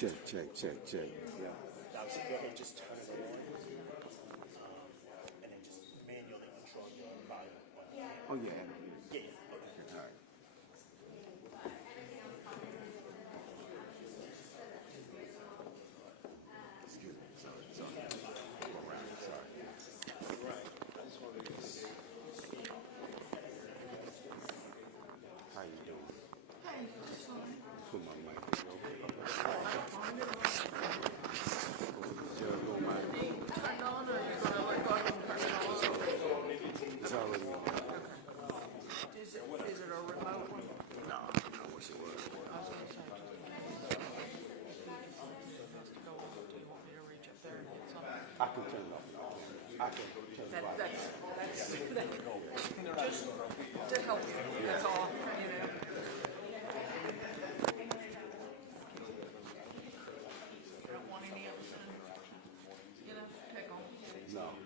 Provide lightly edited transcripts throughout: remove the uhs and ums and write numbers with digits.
Check. Yeah. Now, so go ahead and just turn it on, and then just manually control your volume. Oh, yeah. Yeah. Okay. All right. Excuse me. Sorry. Go around. Sorry. Right. I just want to How you doing? Hey, just fine. Put my mic in. Don't mind. Turned on, or you're gonna let go and turn it on? It's already on. Is it a remote one? No, I wish it was. I was gonna say. Has to go on. Do you want me to reach up there and hit something? I can turn it off. I can turn it off. That's just to help you. That's all, you know. I don't want any of us to, you know, take on.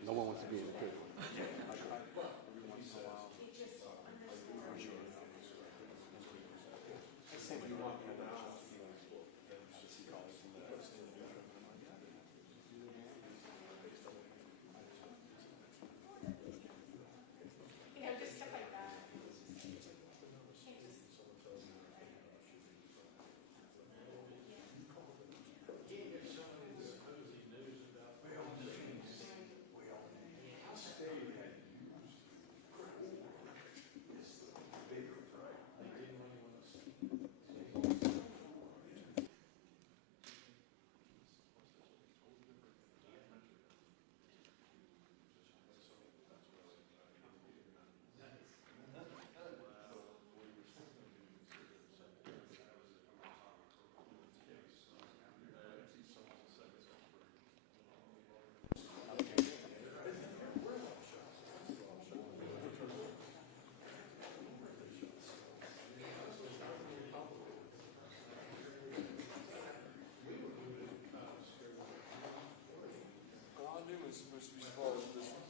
No one wants to be in the picture. Just stuff like that. Was supposed to be small as this one.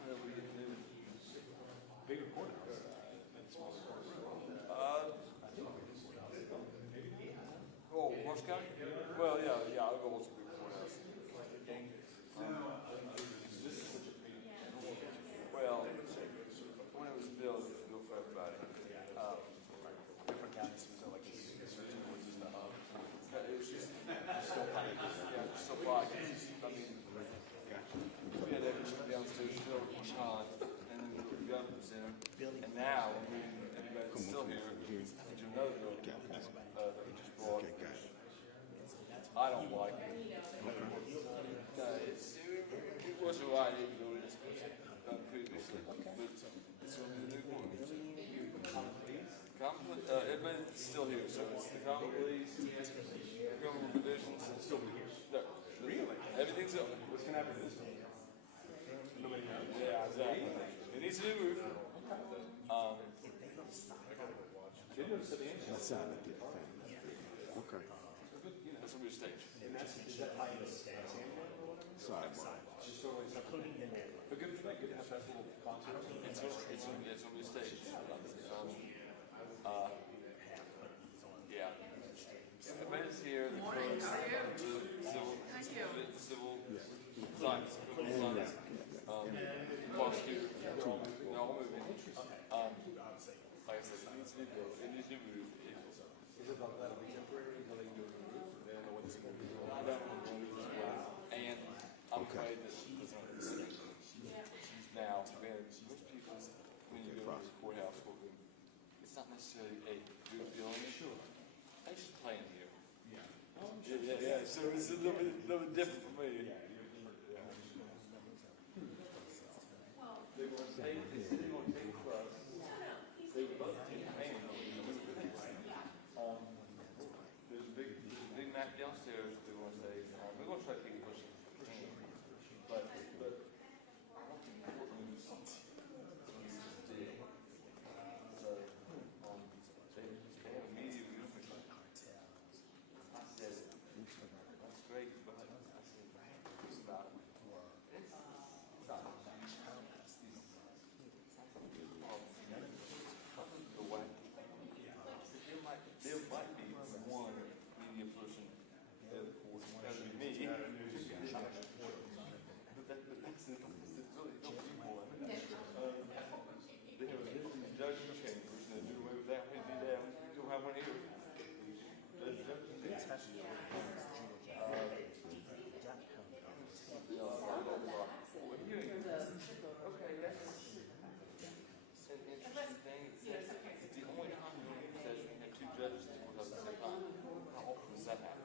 Whenever we get the new bigger courthouse and smaller courthouse. Horse County? Well, yeah, I'll go with the bigger courthouse. Well, when it was built, it was built for everybody. Different counties, so like it's It was just still Pike. Yeah, still Pike. I mean, we had everything downstairs filled with Sean, and then we got up there. And now, I mean, everybody's still here. Into another building that we just bought. I don't like it. It wasn't right even though it's done previously. But it's on the new one. Edmund's still here, so it's the common police, criminal divisions, and still here. Really? Everything's up. what's going to happen to this one? Nobody knows. Yeah, exactly. It needs a new roof. That sounded like it. Okay. That's gonna be a stage. Is that how you stand? Sorry, Mark. Just totally separate. But good for that. Good to have that little concert. It's gonna be a stage. Yeah. Everybody's here. The clerks, the civil science, prosecutor, they're all moving. Like I said, it needs to be built. It needs to be moved. Is it about that? Are we temporary until they can do a roof? They don't know what it's going to be. I don't know what it is. And I'm afraid that she's now, man, most people, when you go to the courthouse courtroom, it's not necessarily a good feeling. Sure. They just playing here. Yeah. So it's a little bit different for me. They said they want to take for us. They would love to take a hand. There's a big map downstairs. They want to say we're going to try to take a push. But I don't think Portland is big. So they have immediately. I said that's great, but I said have one here. Okay, that's an interesting thing. It's the only time we don't says we have two judges at the same time. How often does that happen?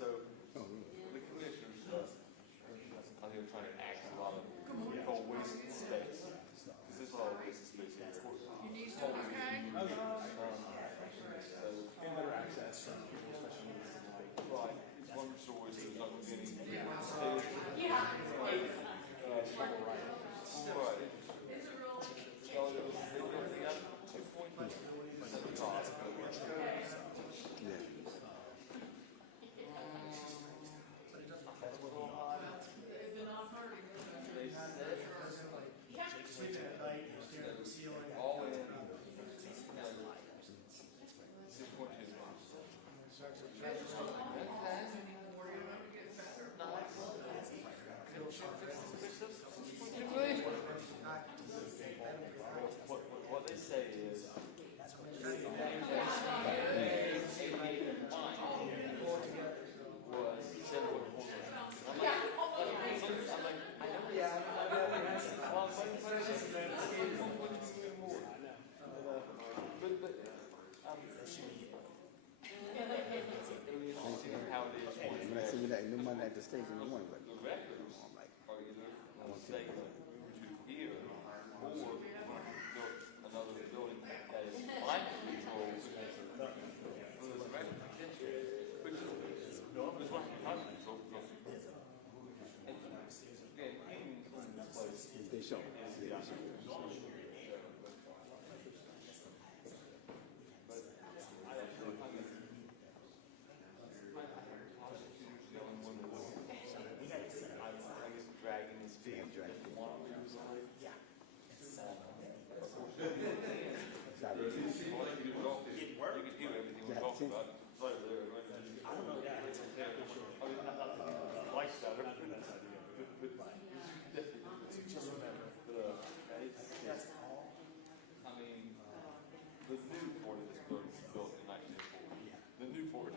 So, the commissioners, I think, are trying to act a lot of what we call wasted space. Because there's a lot of wasted space here, of course. You need to, okay? Better access from people, especially like. Right, it's one story, so there's not going to be any stage. Yeah. Right. So they got 2.5% of cost. All in. 6.2. What they say is When I see that new money at the station in the morning, but the records are either staying to here or built another building that is climate controlled. Those records, which is why climate control because again, even in this place they show. The new port of this building was built in 1904. The new port.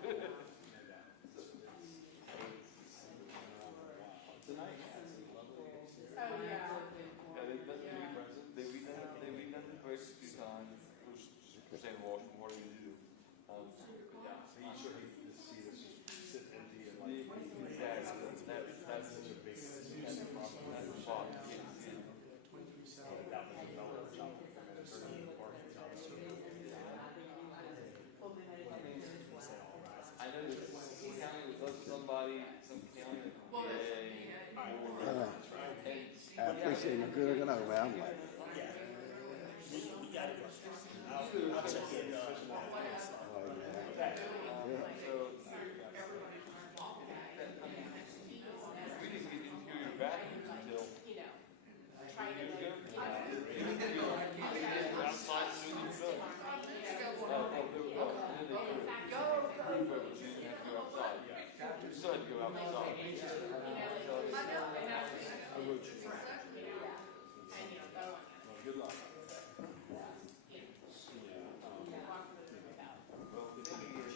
Tonight has a lovely. Oh, yeah. They redone the place a few times. We're saying, Walsh, what are you gonna do? Yeah, so you should see this sit empty and like. That's the big. That's the problem. That's the spot. You can't see it. That was a developer job, and it's turning into parking job, so. I know this county was up somebody, some county, I appreciate you good looking out, man. I'm like, We got it. I'll check in, oh yeah. we didn't get interior bathrooms until years ago. Outside the new building. Still had to go outside. Good luck. Well, the thing is,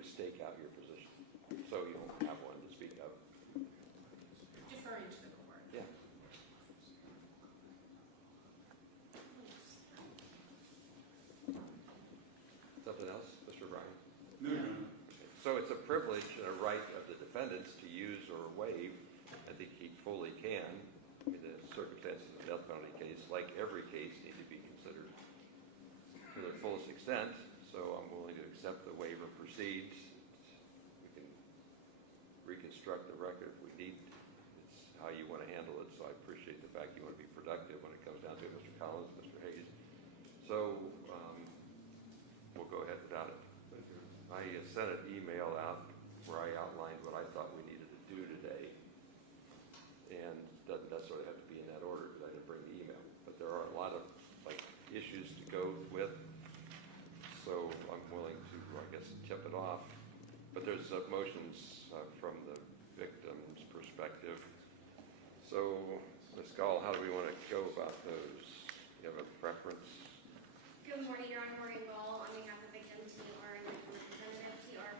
to stake out your position, so you don't have one to speak of. Deferring to the court. Yeah. Something else, Mr. Ryan? No, no, no. So it's a privilege and a right of the defendants to use or waive. I think he fully can. I mean, the circumstances of the death penalty case, like every case, need to be considered to their fullest extent. So I'm willing to accept the waiver proceeds. We can reconstruct the record if we need. It's how you want to handle it. So I appreciate the fact you want to be productive when it comes down to it, Mr. Collins, Mr. Hayes. So we'll go ahead without it. I sent an email out where I outlined what I thought we needed to do today, and doesn't necessarily have to be in that order because I didn't bring the email. But there are a lot of issues to go with, so I'm willing to, I guess, tip it off. But there's motions from the victim's perspective. So, Ms. Gall, how do we want to go about those? You have a preference? Good morning, Your Honor. Maureen Gall on behalf of victim TR and representative TR.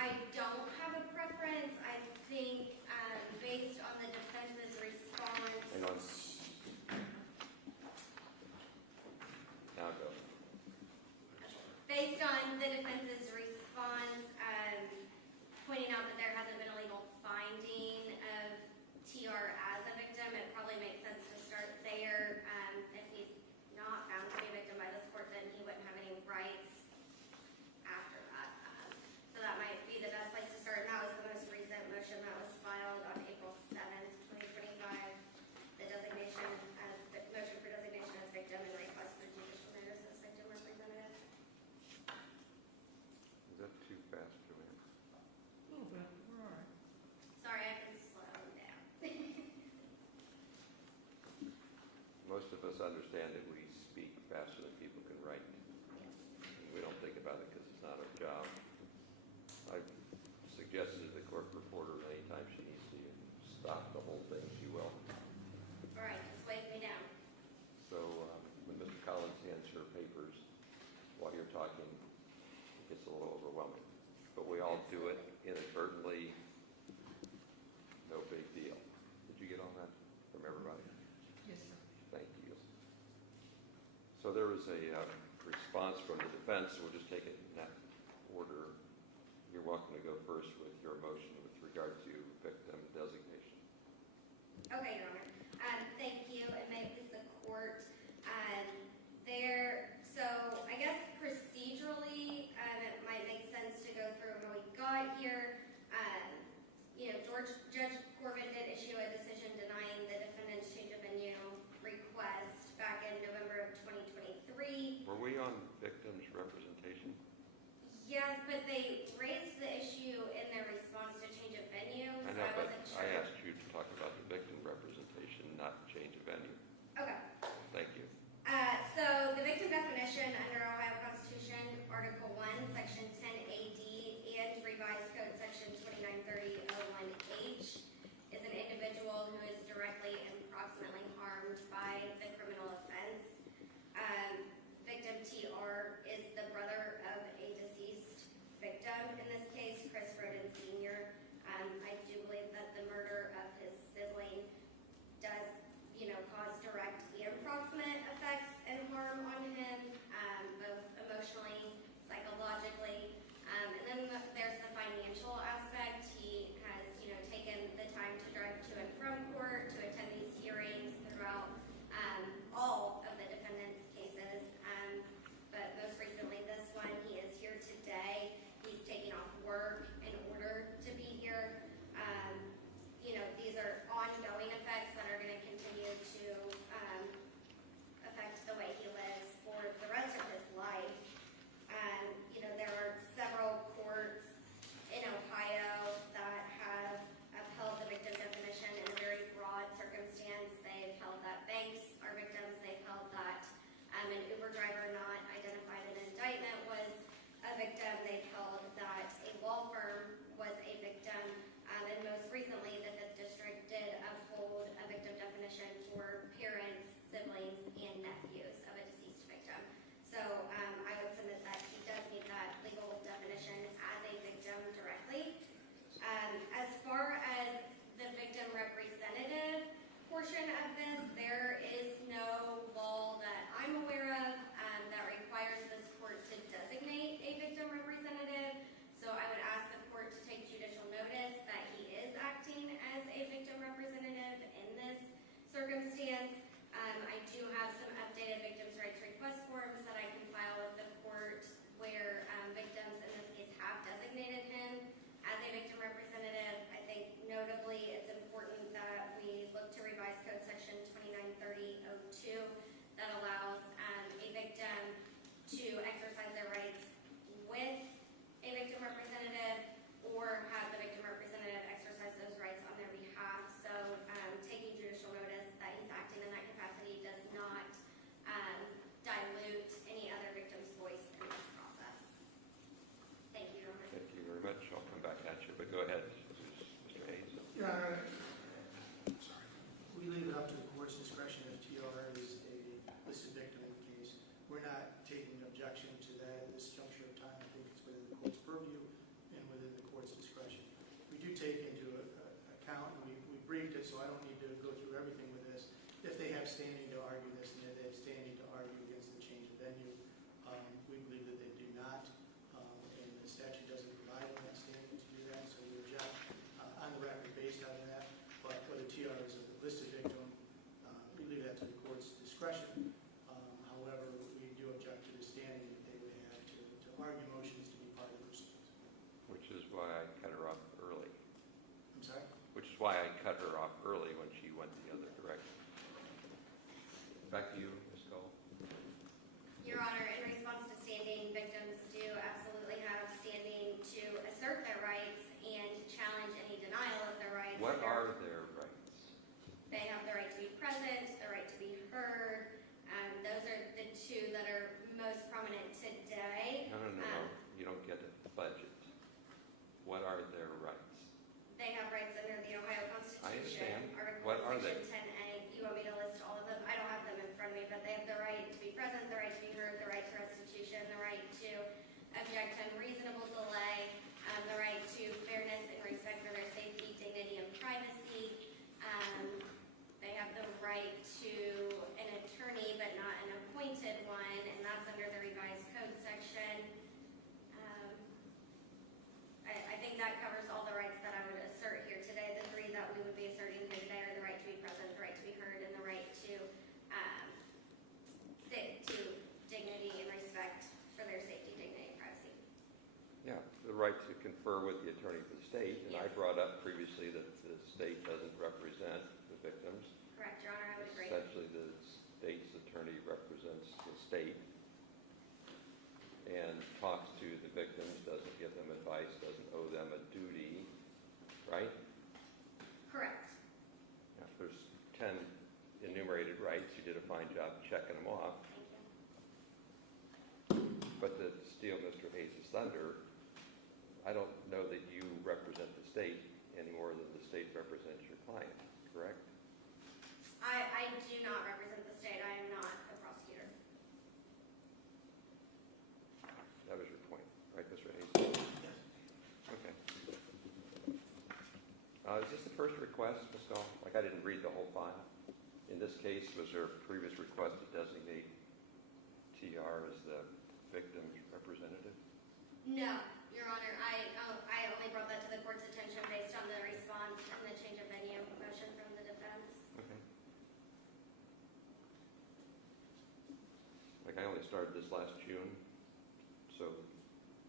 I don't have a preference. I think based on the defense's response. Hang on. Now go. Based on the defense's response, pointing out that there hasn't been a legal finding of TR as a victim, it probably makes sense to start there. If he's not found to be a victim by this court, then he wouldn't have any rights after that. So that might be the best place to start. And that was the most recent motion that was filed on April 7th, 2025. The designation as motion for designation as victim and request for judicial notice as victim representative. Is that too fast, Joanne? A little bit, we're all right. Sorry, I can slow down. Most of us understand that we speak faster than people can write. We don't think about it because it's not our job. I've suggested to the court reporter anytime she needs to stop the whole thing, she will. All right, just wave me down. So when Mr. Collins hands her papers while you're talking, it gets a little overwhelming. But we all do it inadvertently. No big deal. Did you get all that from everybody? Yes, sir. Thank you. So there was a response from the defense. We'll just take it in that order. You're welcome to go first with your motion with regard to victim designation. Okay, Your Honor. Thank you, and may it please the court. So I guess procedurally, it might make sense to go through how we got here. Judge Corbin did issue a decision denying the defendant's change of venue request back in November of 2023. Were we on victims representation? Yes, but they raised the issue in their response to change of venue, I so know, I but wasn't sure. I asked you to talk about the victim representation, not change of venue. Okay. Thank you. So the victim definition under Ohio Constitution, Article 1, Section 10 AD, and Revised Code Section 2930-01H is an individual who is directly and proximately harmed by the criminal offense. Victim TR why I cut her off early. I'm sorry? Which is why I cut her off early when she went the other direction. Back to you, Ms. Cole. Your Honor, in response to standing, victims do absolutely have standing to assert their rights and challenge any denial of their rights. What are their rights? They have the right to be present, the right to be heard. Those are the two that are most prominent today. No. You don't get a budget. What are their rights? They have rights under the Ohio Constitution. I understand. Article What are they? Section 10A. You want me to list all of them? I don't have them in front of me, but they have the right to be present, the right to be heard, the right to restitution, the right to object to unreasonable delay, the right to fairness and respect for their safety, dignity, and privacy. They have the right to an attorney, but not an appointed one, and that's under the revised code section. I think that covers all the rights that I would assert here today. The three that we would be asserting here today are the right to be present, the right to be heard, and the right to dignity and respect for their safety, dignity, and privacy. Yeah, the right to confer with the attorney for the state. And I Yes. brought up previously that the state doesn't represent the victims. Correct, Your Honor, I would agree. Essentially, the state's attorney represents the state and talks to the victims, doesn't give them advice, doesn't owe them a duty, right? Correct. Yeah, there's 10 enumerated rights. You did a fine job checking them off. Thank you. But to steal Mr. Hayes' thunder, I don't know that you represent the state any more than the state represents your client, correct? I do not represent the state. I am not a prosecutor. That was your point, right, Mr. Hayes? Yes. Okay. Is this the first request, Ms. Gall? Like, I didn't read the whole file. In this case, was there a previous request to designate TR as the victim's representative? No, Your Honor. I only brought that to the court's attention based on the response and the change of venue motion from the defense. Okay. Like, I only started this last June, so,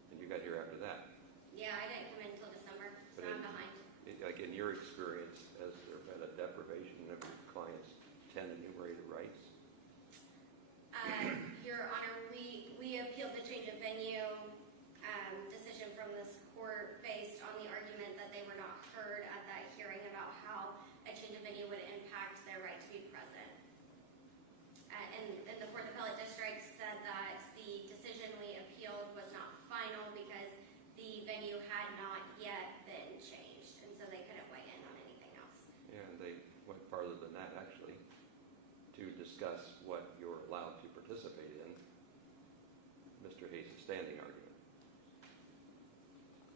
and you got here after that. Yeah, I didn't come in until December, so But I'm behind. Like, in your experience, has there been a deprivation of your client's 10 enumerated rights? Your Honor, we appealed the change of venue decision from this court based on the argument that they were not heard at that hearing about how a change of venue would impact their right to be present. And the Fourth Appellate District said that the decision we appealed was not final because the venue had not yet been changed, and so they couldn't weigh in on anything else. Yeah, and they went farther than that, actually, to discuss what you're allowed to participate in, Mr. Hayes' standing argument.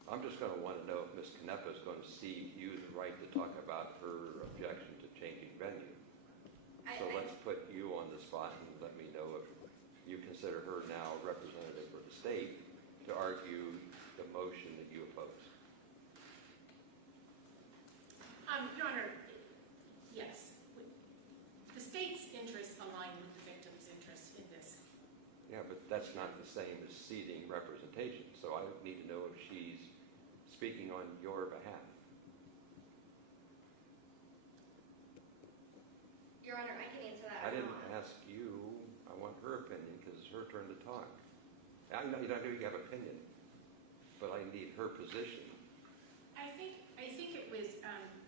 I'm just going to want to know if Ms. Canepa is going to cede you the right to talk about her objection to changing venue. So let's put you on the spot and let me know if you consider her now representative for the state to argue the motion that you oppose. Your Honor, yes. The state's interests align with the victim's interests in this. Yeah, but that's not the same as ceding representation. So I need to know if she's speaking on your behalf. Your Honor, I can answer that. I didn't ask you. I want her opinion because it's her turn to talk. I know you have an opinion, but I need her position. I think it was.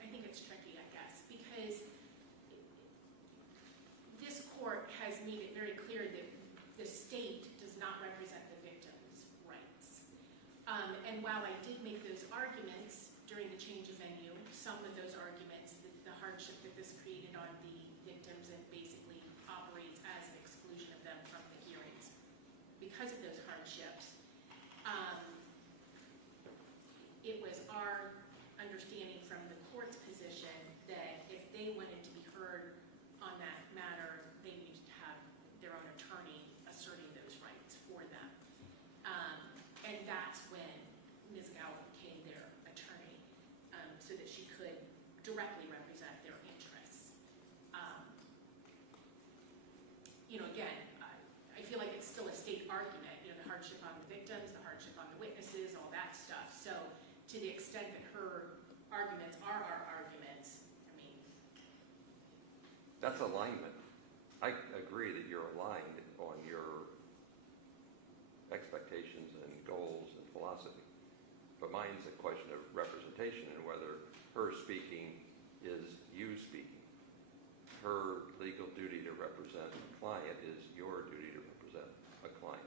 I think it's tricky, I guess, because this court has made it very clear that the state does not represent the victim's rights. And while I did make those arguments during the change of venue, some of those arguments, the hardship that this created on the victims and basically operates as an exclusion of them from the hearings because of those hardships, it was our understanding from the court's position that if they wanted to be heard on that matter, they needed to have their own attorney asserting those rights for them. And that's when Ms. Gallup became their attorney, so that she could directly represent their interests. Again, I feel like it's still a state argument, the hardship on the victims, the hardship on the witnesses, all that stuff. So to the extent that her arguments are our arguments, I mean, That's alignment. I agree that you're aligned on your expectations and goals and philosophy. But mine's a question of representation and whether her speaking is you speaking. Her legal duty to represent a client is your duty to represent a client.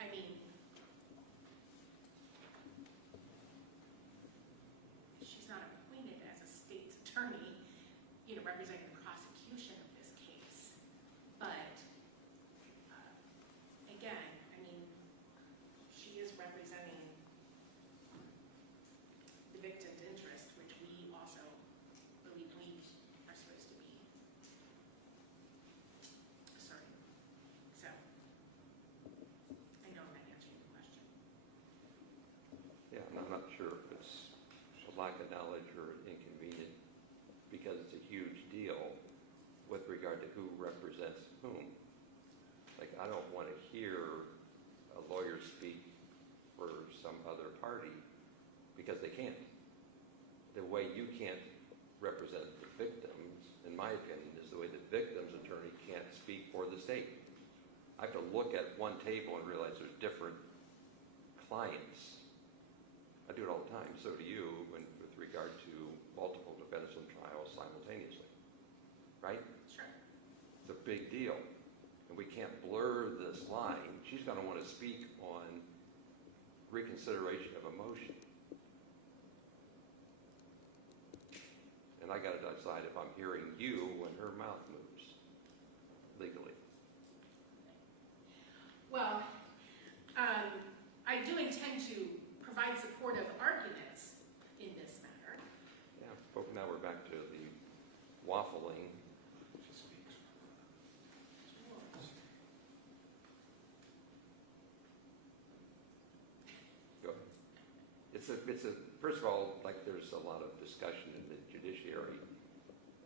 I mean, she's not appointed as a state's attorney, you know, representing the prosecution of this case. But, again, I mean, she is representing the victim's interest, which we also believe we are supposed to be asserting. So, I know I'm not answering the question. Yeah, and I'm not sure if it's a lack of knowledge or inconvenient because it's a huge deal with regard to who represents whom. Like, I don't want to hear a lawyer speak for some other party because they can't. The way you can't represent the victims, in my opinion, is the way the victim's attorney can't speak for the state. I have to look at one table and realize there's different clients. I do it all the time. So do you with regard to multiple defendants in trials simultaneously. Right? Sure. It's a big deal. And we can't blur this line. She's going to want to speak on reconsideration of a motion. And I got to decide if I'm hearing you when her mouth moves legally. Well, I do intend to provide supportive arguments in this matter. Yeah, but now we're back to the waffling. She speaks. Go ahead. It's a, first of all, like there's a lot of discussion in the judiciary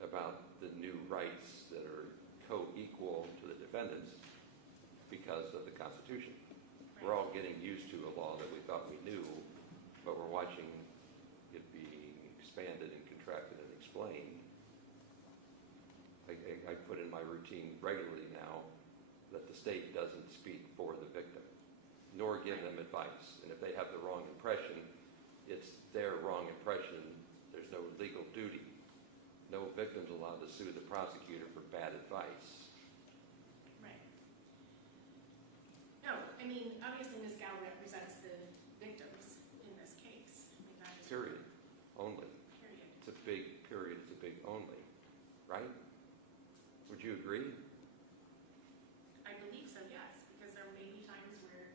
about the new rights that are co-equal to the defendants because of the Constitution. We're all getting used to a law that we thought we knew, but we're watching it being expanded and contracted and explained. I put in my routine regularly now that the state doesn't speak for the victim, nor give them advice. And if they have the wrong impression, it's their wrong impression. There's no legal duty. No victim's allowed to sue the prosecutor for bad advice. Right. No, I mean, obviously Ms. Gow represents the victims in this case. I mean, that is Period. Only. period. It's a big period. It's a big only. Right? Would you agree? I believe so, yes, because there may be times where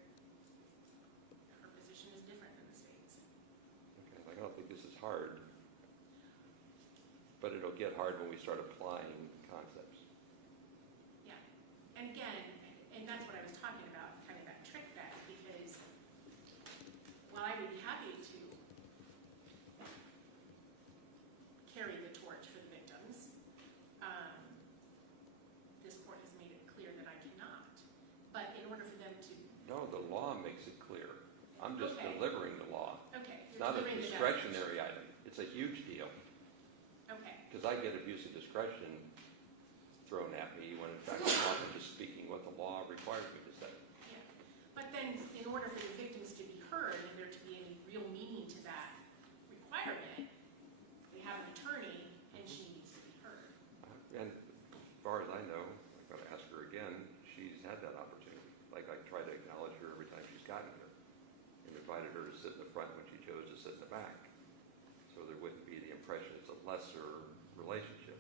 her position is different than the state's. Okay, I don't think this is hard. But it'll get hard when we start applying concepts. Yeah. And again, and that's what I was talking about, kind of that trick bet, because while I would be happy to carry the torch for the victims, this court has made it clear that I cannot. But in order for them to... No, the law makes it clear. I'm just Okay. delivering the law. Okay. It's you're not a delivering the message. discretionary item. It's a huge deal. Okay. Because I get abuse of discretion thrown at me when in fact I'm just speaking what the law requires me to say. Yeah. But then in order for the victims to be heard and there to be any real meaning to that requirement, they have an attorney and she needs to be heard. And as far as I know, I've got to ask her again, she's had that opportunity. Like I try to acknowledge her every time she's gotten here and invited her to sit in the front when she chose to sit in the back. So there wouldn't be the impression it's a lesser relationship.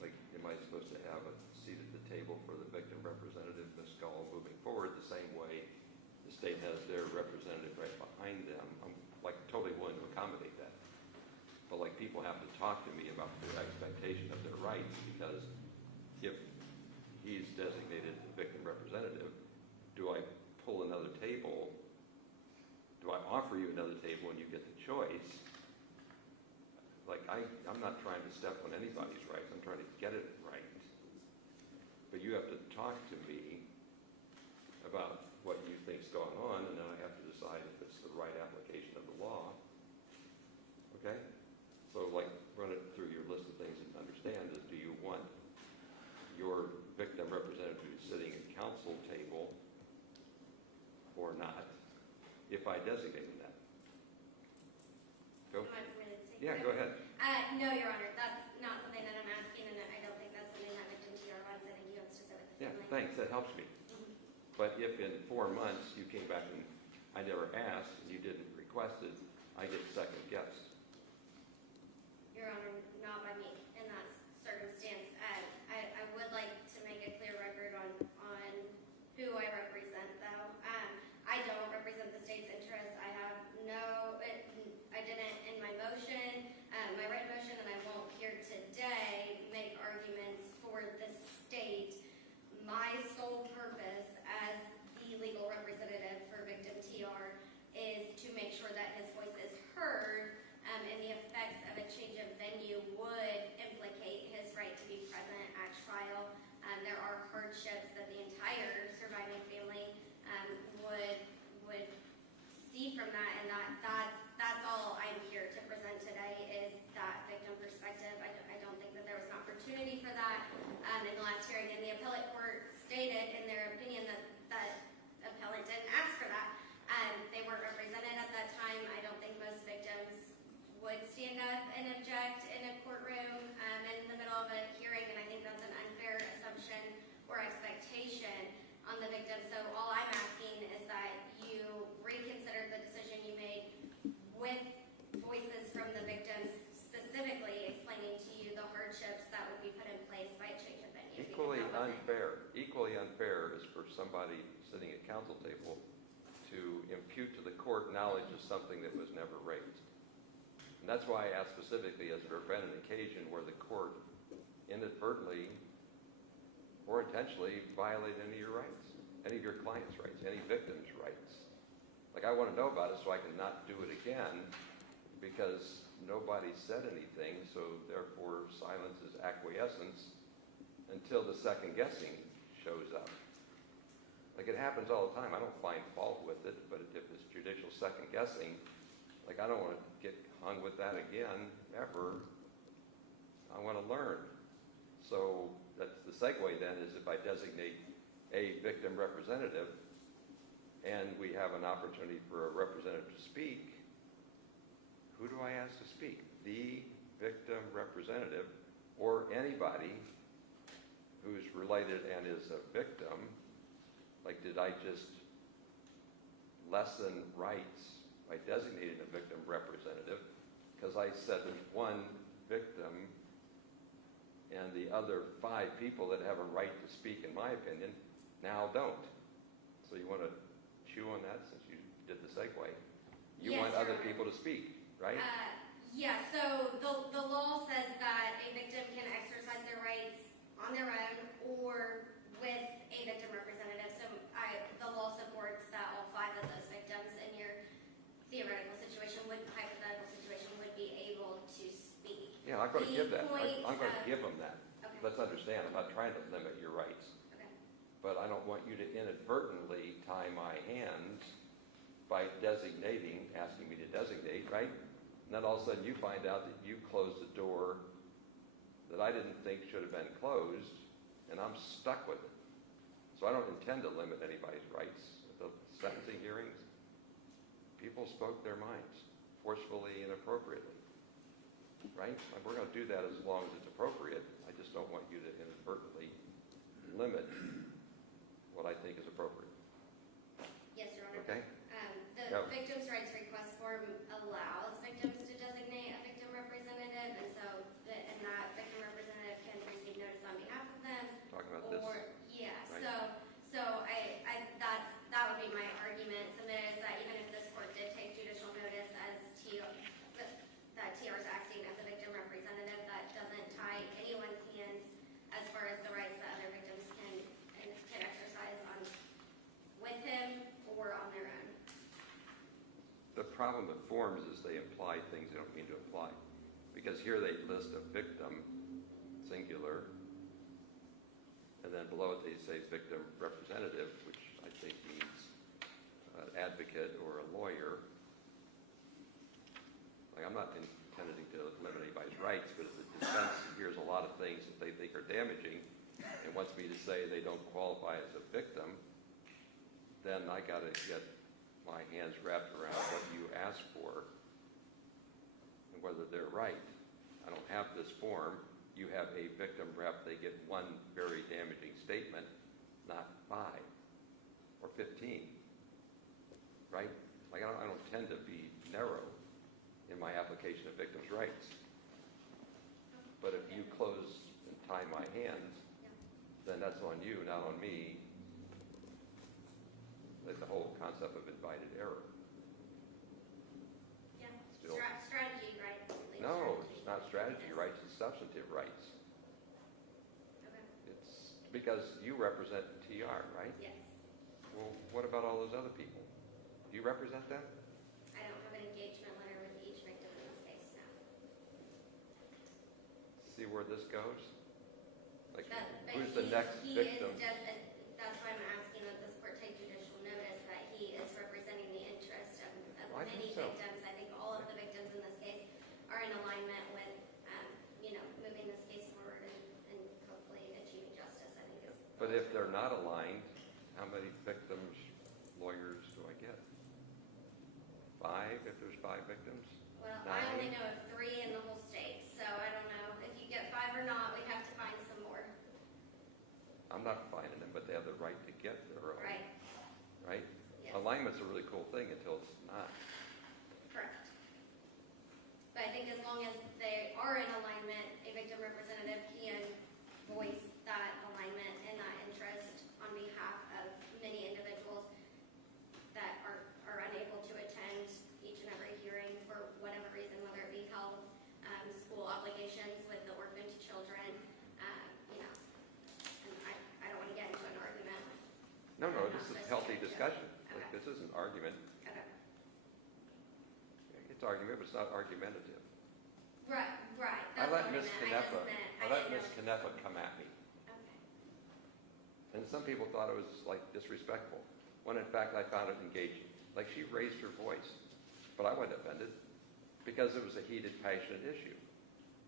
Like, am I supposed to have a seat at the table for the victim representative, Ms. Gull, moving forward the same way the state has their representative right behind them? I'm like totally willing to accommodate that. But like people have to talk to me about their expectation of their rights because if he's designated the victim representative, do I pull another table? Do I offer you another table and you get the choice? Like, I'm not trying to step on anybody's rights. I'm trying to get it right. But you have to talk to me about or not if I designate that? Go. Am I permitted to take Yeah, it? go ahead. No, Your Honor, that's not something that I'm asking, and I don't think that's something that victim TR wants. I think he wants to sit with the Yeah, family. thanks, that helps me. But if in 4 months you came back and I never asked and you didn't request it, I get second guessed. Your Honor, not by me in that circumstance. I would like to make a clear record on who I represent, though. I don't represent the state's interests. I have I didn't in my motion, my written motion, and I won't here today make arguments for the state. My sole purpose as the legal representative for victim TR is to make sure that his voice is heard, and the effects of a change of venue would implicate his right to be present at trial. There are hardships that the entire surviving family would see from that, and that's all I'm here to present today is that victim perspective. I don't think that there was an opportunity for that in the last hearing, and the appellate court stated in their opinion that appellant didn't ask for that. They weren't represented at that time. I don't think most victims would stand up and object in a courtroom in the middle of a hearing, and I think that's an unfair assumption or expectation on the victim. So all I'm asking is that you reconsider the decision you made with voices from the victims, specifically explaining to you the hardships that would be put in place by a change of venue. Equally unfair is for somebody sitting at counsel table to impute to the court knowledge of something that was never raised. And that's why I asked specifically, has there been an occasion where the court inadvertently or intentionally violated any of your rights, any of your client's rights, any victim's rights? Like, I want to know about it so I can not do it again, because nobody said anything, so therefore silence is acquiescence until the second guessing shows up. Like, it happens all the time. I don't find fault with it, but if it's judicial second guessing, like, I don't want to get hung with that again, ever. I want to learn. So that's the segue then, is if I designate a victim representative and we have an opportunity for a representative to speak, who do I ask to speak? The victim representative or anybody who's related and is a victim. Like, did I just lessen rights by designating a victim representative because I said there's one victim and the other 5 people that have a right to speak, in my opinion, now don't? So you want to chew on that since you did the segue? You Yes, want Your other Honor. people to speak, right? Yeah, so the law says that a victim can exercise their rights on their own or with a victim representative. So the law supports that all 5 of those victims in your hypothetical situation would be able to speak. Yeah, I'm going to give that. I'm going to Okay. give them that. Let's understand, I'm not trying to limit your rights. Okay. But I don't want you to inadvertently tie my hands by designating, asking me to designate, right? And then all of a sudden you find out that you closed the door that I didn't think should have been closed, and I'm stuck with it. So I don't intend to limit anybody's rights. At the sentencing hearings, people spoke their minds forcefully and appropriately, right? And we're going to do that as long as it's appropriate. I just don't want you to inadvertently limit what I think is appropriate. Yes, Your Honor. Okay? The Yeah. victim's rights request form allows victims to designate a victim representative, and that victim representative can receive notice on behalf of them. Talking about this. Yeah, Right. so that would be my argument submitted, is that even if this court did take judicial notice that TR is acting as a victim representative, that doesn't tie anyone's hands as far as the rights that other victims can exercise with him or on their own. The problem with forms is they imply things they don't mean to imply. Because here they list a victim, singular, and then below it they say victim representative, which I think means an advocate or a lawyer. Like, I'm not intending to limit anybody's rights, but if the defense hears a lot of things that they think are damaging and wants me to say they don't qualify as a victim, then then I gotta get my hands wrapped around what you asked for and whether they're right. I don't have this form. You have a victim rep, they get one very damaging statement, not 5 or 15, right? Like I don't tend to be narrow in my application of victims' rights. But if you close and tie my hands, then that's on you, not on me. Like the whole concept of invited error. Yeah. Still. Strategy, right? No, it's not strategy rights, it's substantive rights. Okay. It's because you represent TR, right? Yes. Well, what about all those other people? Do you represent them? I don't have an engagement letter with each victim in this case now. See where this goes? Like, But who's the next victim? That's why I'm asking that this court take judicial notice that he is representing the interest of Well, I many think so. victims. I think all of the victims in this case are in alignment with, moving this case forward and hopefully achieving justice, I think is. But if they're not aligned, how many victims, lawyers do I get? 5 if there's 5 victims? Well, I only 9? know of 3 in the whole state, so I don't know if you get 5 or not. We have to find some more. I'm not finding them, but they have the right to get their own. Right? Right? Yes. Alignment's a really cool thing until it's not. Correct. But I think as long as they are in alignment, a victim representative can voice that alignment and that interest on behalf of many individuals that are unable to attend each and every hearing for whatever reason, whether it be health, school obligations with the orphaned children, and I don't want to get into an argument. No, I'm this not is healthy listening to. discussion. Like, Okay. this isn't argument. Okay. It's argument, but it's not argumentative. Right. I That's let what Miss I meant. I let Miss Canepa come at me. Okay. And some people thought it was like disrespectful, when in fact I found it engaging. Like she raised her voice, but I wasn't offended because it was a heated, passionate issue.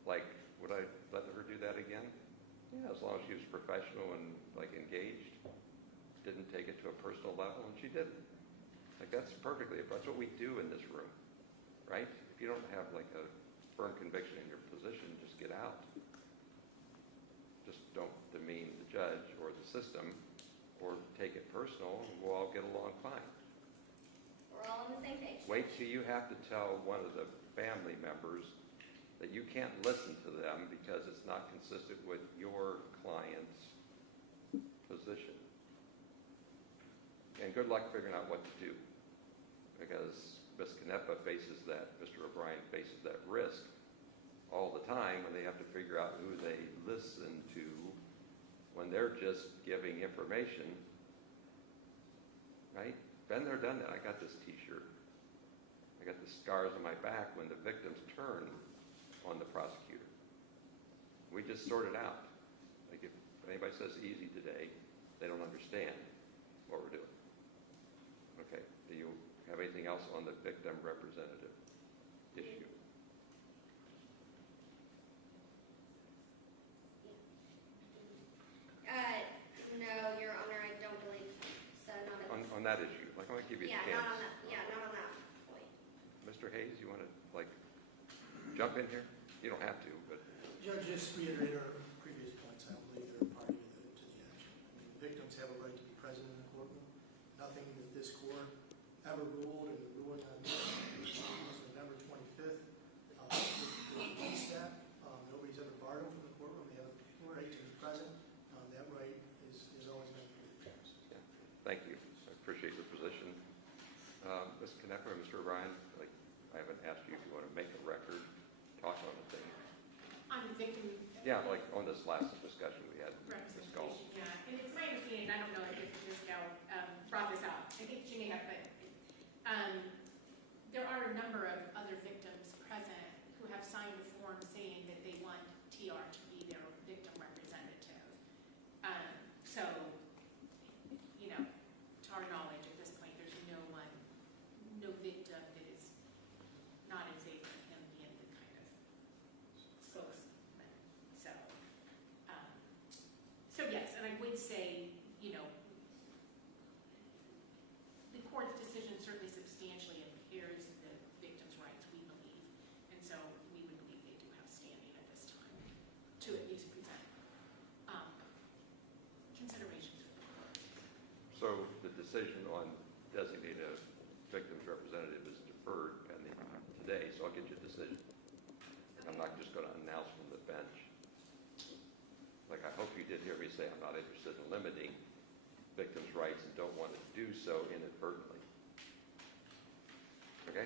Like, would I let her do that again? Yeah, as long as she was professional and like engaged, didn't take it to a personal level, and she didn't. Like that's that's what we do in this room, right? If you don't have like a firm conviction in your position, just get out. Just don't demean the judge or the system or take it personal, and we'll all get along fine. We're all on the same page. Wait till you have to tell one of the family members that you can't listen to them because it's not consistent with your client's position. And good luck figuring out what to do, because Ms. Canepa faces that, Mr. O'Brien faces that risk all the time when they have to figure out who they listen to when they're just giving information, right? Been there, done that. I got this t-shirt. I got the scars on my back when the victims turn on the prosecutor. We just sort it out. Like if anybody says easy today, they don't understand what we're doing. Okay, do you have anything else on the victim representative issue? No, Your Honor, I don't believe so. Not at this. On that issue, like I'm going to give you a Yeah, chance. not on that point. Mr. Hayes, you want to like jump in here? You don't have to, but Judge, just reiterate our previous points. I don't believe they're a party to the action. I mean, the victims have a right to be present in the courtroom. Nothing that this court ever ruled, and the ruling on November 25th released that. Nobody's ever barred them from the courtroom. They have a right to be present. That right is always been for the victims. yeah. Thank you. I appreciate your position. Ms. Canepa or Mr. O'Brien, like I haven't asked you if you want to make a record, talk on the thing. On the victim Yeah, like on this last discussion we had, this call. representation, yeah. And it's my understanding, I don't know if Ms. Gal brought this up, I think she may have, but there are a number of other victims present who have signed a form saying that they want TR to be their victim representative. So, you know, to our knowledge at this point, there's no victim that is not in favor of him being the kind of spokesman. So yes, and I would say, you know, decision on designating a victim's representative is deferred pending today, so I'll get you a decision. I'm not just going to announce from the bench. Like, I hope you did hear me say I'm not interested in limiting victims' rights and don't want to do so inadvertently. Okay?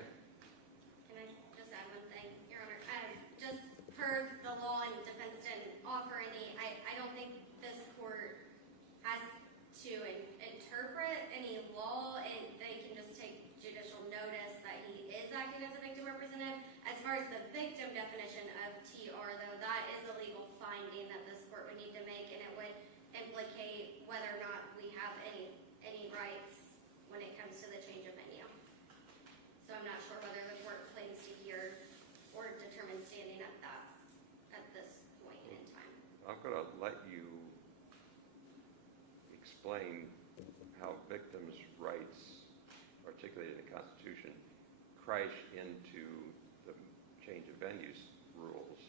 Can I just add one thing, Your Honor? Just per the law, and defense didn't offer any, I don't think this court has to interpret any law, and they can just take judicial notice that he is acting as a victim representative. As far as the victim definition of TR, though, that is a legal finding that this court would need to make, and it would implicate whether or not we have any rights when it comes to the change of venue. So I'm not sure whether the court plans to hear or determine standing at this point in time. I'm going to let you explain how victims' rights articulated in the Constitution crash into the change of venues rules.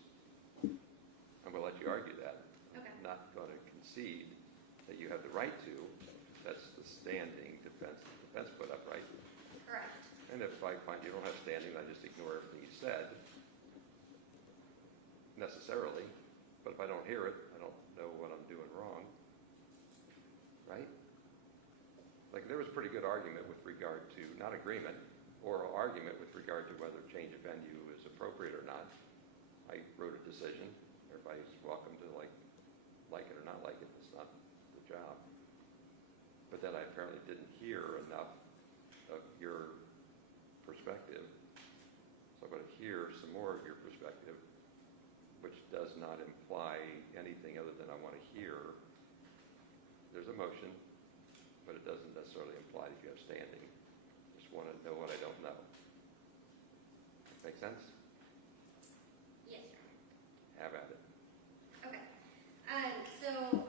I'm going to let you argue that. Okay. I'm not going to concede that you have the right to. That's the standing defense put up, right? Correct. And if I find you don't have standing, I just ignore everything you said, necessarily. But if I don't hear it, I don't know what I'm doing wrong. Right? Like, there was a pretty good argument with regard to, not agreement, oral argument with regard to whether change of venue is appropriate or not. I wrote a decision. Everybody's welcome to like it or not like it. It's not the job. But then I apparently didn't hear enough of your perspective. So I'm going to hear some more of your perspective, which does not imply anything other than I want to hear. There's a motion, but it doesn't necessarily imply that you have standing. Just want to know what I don't know. Make sense? Yes, Your Honor. Have at it. Okay. So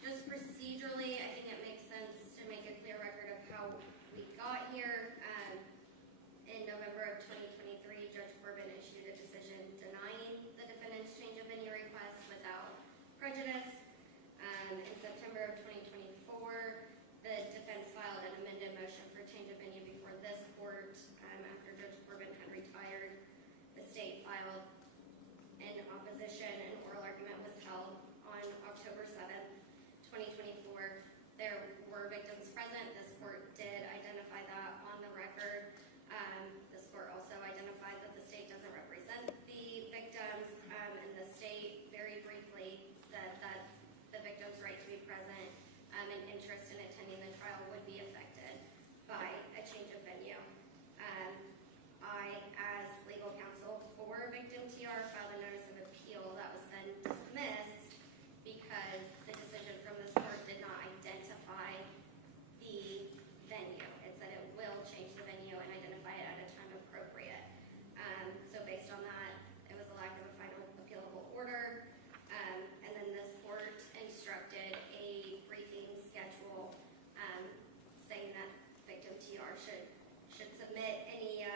just procedurally, I think it makes sense to make a clear record of how we got here. In November of 2023, Judge Corbin issued a decision denying the defendant's change of venue request without prejudice. In September of 2024, the defense filed an amended motion for change of venue before this court after Judge Corbin had retired. The state filed in opposition. An oral argument was held on October 7th, 2024. There were victims present. This court did identify that on the record. This court also identified that the state doesn't represent the victims, and the state very briefly said that the victim's right to be present and interest in attending the trial would be affected by a change of venue. I, as legal counsel for victim TR, filed a notice of appeal that was then dismissed because the decision from this court did not identify the venue. It said it will change the venue and identify it at a time appropriate. So based on that, it was a lack of a final appealable order. And then this court instructed a briefing schedule saying that victim TR should submit any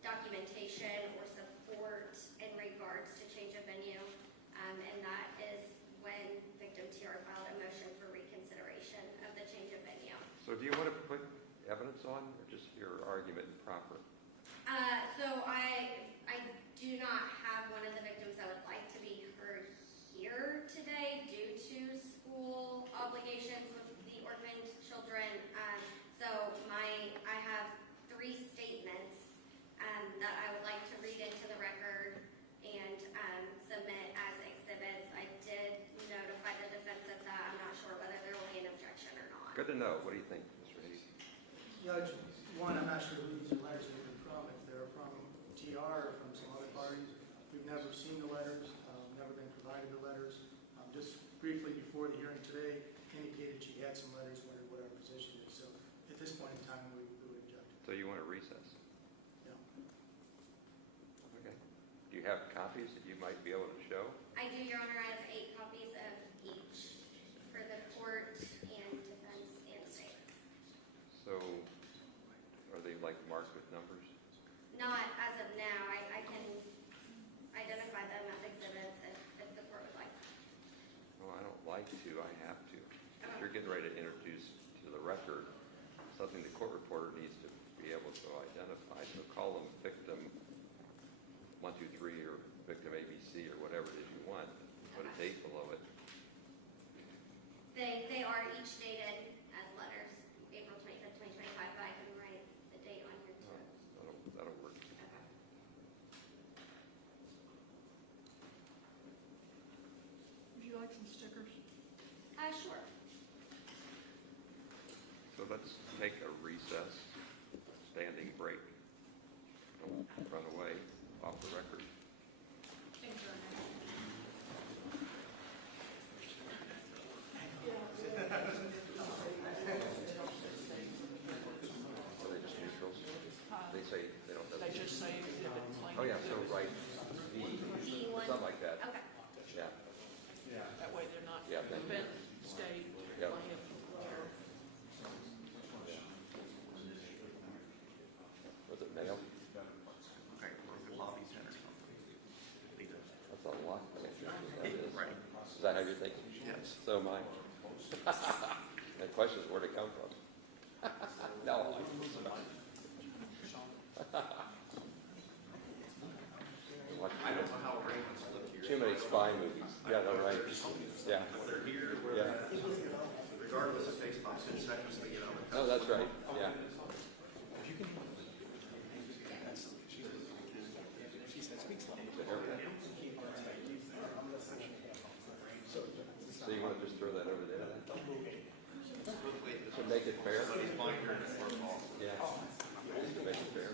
documentation or support in regards to change of venue. And that is when victim TR filed a motion for reconsideration of the change of venue. So do you want to put evidence on, or just your argument proper? So I do not have one of the victims that would like to be heard here today due to school obligations with the orphaned children. So I have 3 statements that I would like to read into the record and submit as exhibits. I did notify the defense of that. I'm not sure whether there will be an objection or not. Good to know. What do you think, Mr. Hayes? Judge, one, I'm not sure who these letters have been from, if they're from TR or from some other parties. We've never seen the letters, never been provided the letters. Just briefly before the hearing today, indicated she had some letters, wondered what our position is. So at this point in time, we would object. So you want to recess? Yeah. Okay. Do you have copies that you might be able to show? I do, Your Honor. I have 8 copies of each for the court and defense and state. So are they like marked with numbers? Not as of now. I can identify them as exhibits if the court would like. Oh, I don't like to. I have to. Oh. You're getting ready to introduce to the record, something the court reporter needs to be able to identify. So call them victim 1, 2, 3 or victim ABC or whatever it is you want. Put a date below it. They are each dated as letters, April 25th, 2025, but I can write the date on here too. That'll work. Okay. Would you like some stickers? Sure. So let's take a recess, standing break. Don't run away off the record. Thank you. Are they just neutrals? They say they don't. They just say exhibit plain. Oh yeah, so write V, V1. something like that. Okay. Yeah. That way they're not Yeah, thank you. event, state, Yep. land, whatever. Was it mail? Okay, or the lobby center company. That's a lot. I think that's what that is. Right. Is that how you're thinking? Yes. So am I. The question is where'd it come from? No, I don't know how arrangements look here. too many spy movies. Yeah, no, right. Yeah. They're here, where Yeah. regardless, it takes about 10 seconds to get on. No, that's right. Yeah. The haircut. So you want to just throw that over there? To make it fair? Yeah. To make it fair.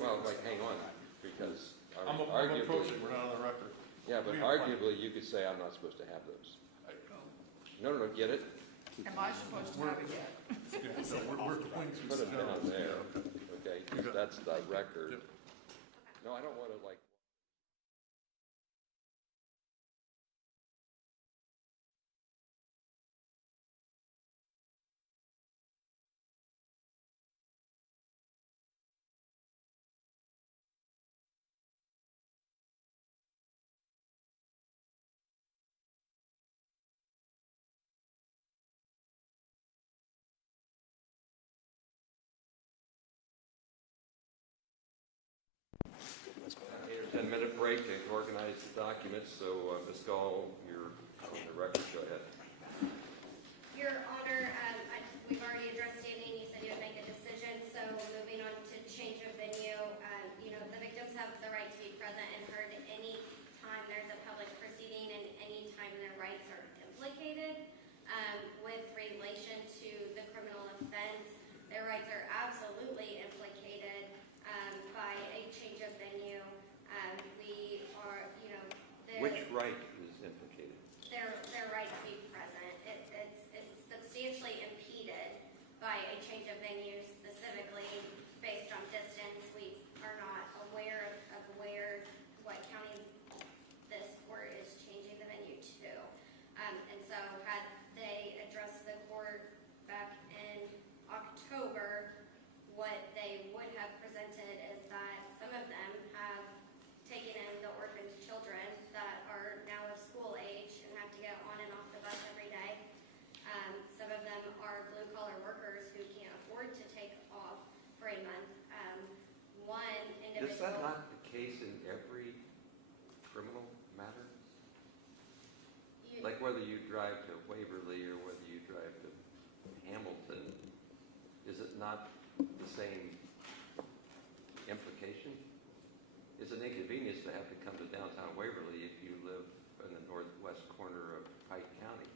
Well, wait, hang on, because I'm arguably, approaching, we're not on the record. yeah, but We have plenty. arguably, you could say I'm not supposed to have those. No, get it? Am I supposed to have it yet? Yeah, so we're pointing Put it down there, okay, You because got it. that's the record. Yep. No, I don't want to like. Eight or 10 minute break to organize the documents, so Ms. Gall, you're on the record, go ahead. Your Honor, we've already addressed standing. You said you would make a decision. So moving on to change of venue, the victims have the right to be present and heard any time there's a public proceeding and any time their rights are implicated. With relation to the criminal offense, their rights are absolutely implicated by a change of venue. We are, Which right is implicated? their right to be present. It's substantially impeded by a change of venue, specifically based on distance. We are not aware of what county this court is changing the venue to. And so had they addressed the court back in October, what they would have presented is that some of them have taken in the orphaned children that are now of school age and have to get on and off the bus every day. Some of them are blue-collar workers who can't afford to take off for a month. One individual... Is that not the case in every criminal matter? Like whether you drive to Waverly or whether you drive to Hamilton, is it not the same implication? It's an inconvenience to have to come to downtown Waverly if you live in the northwest corner of Pike County.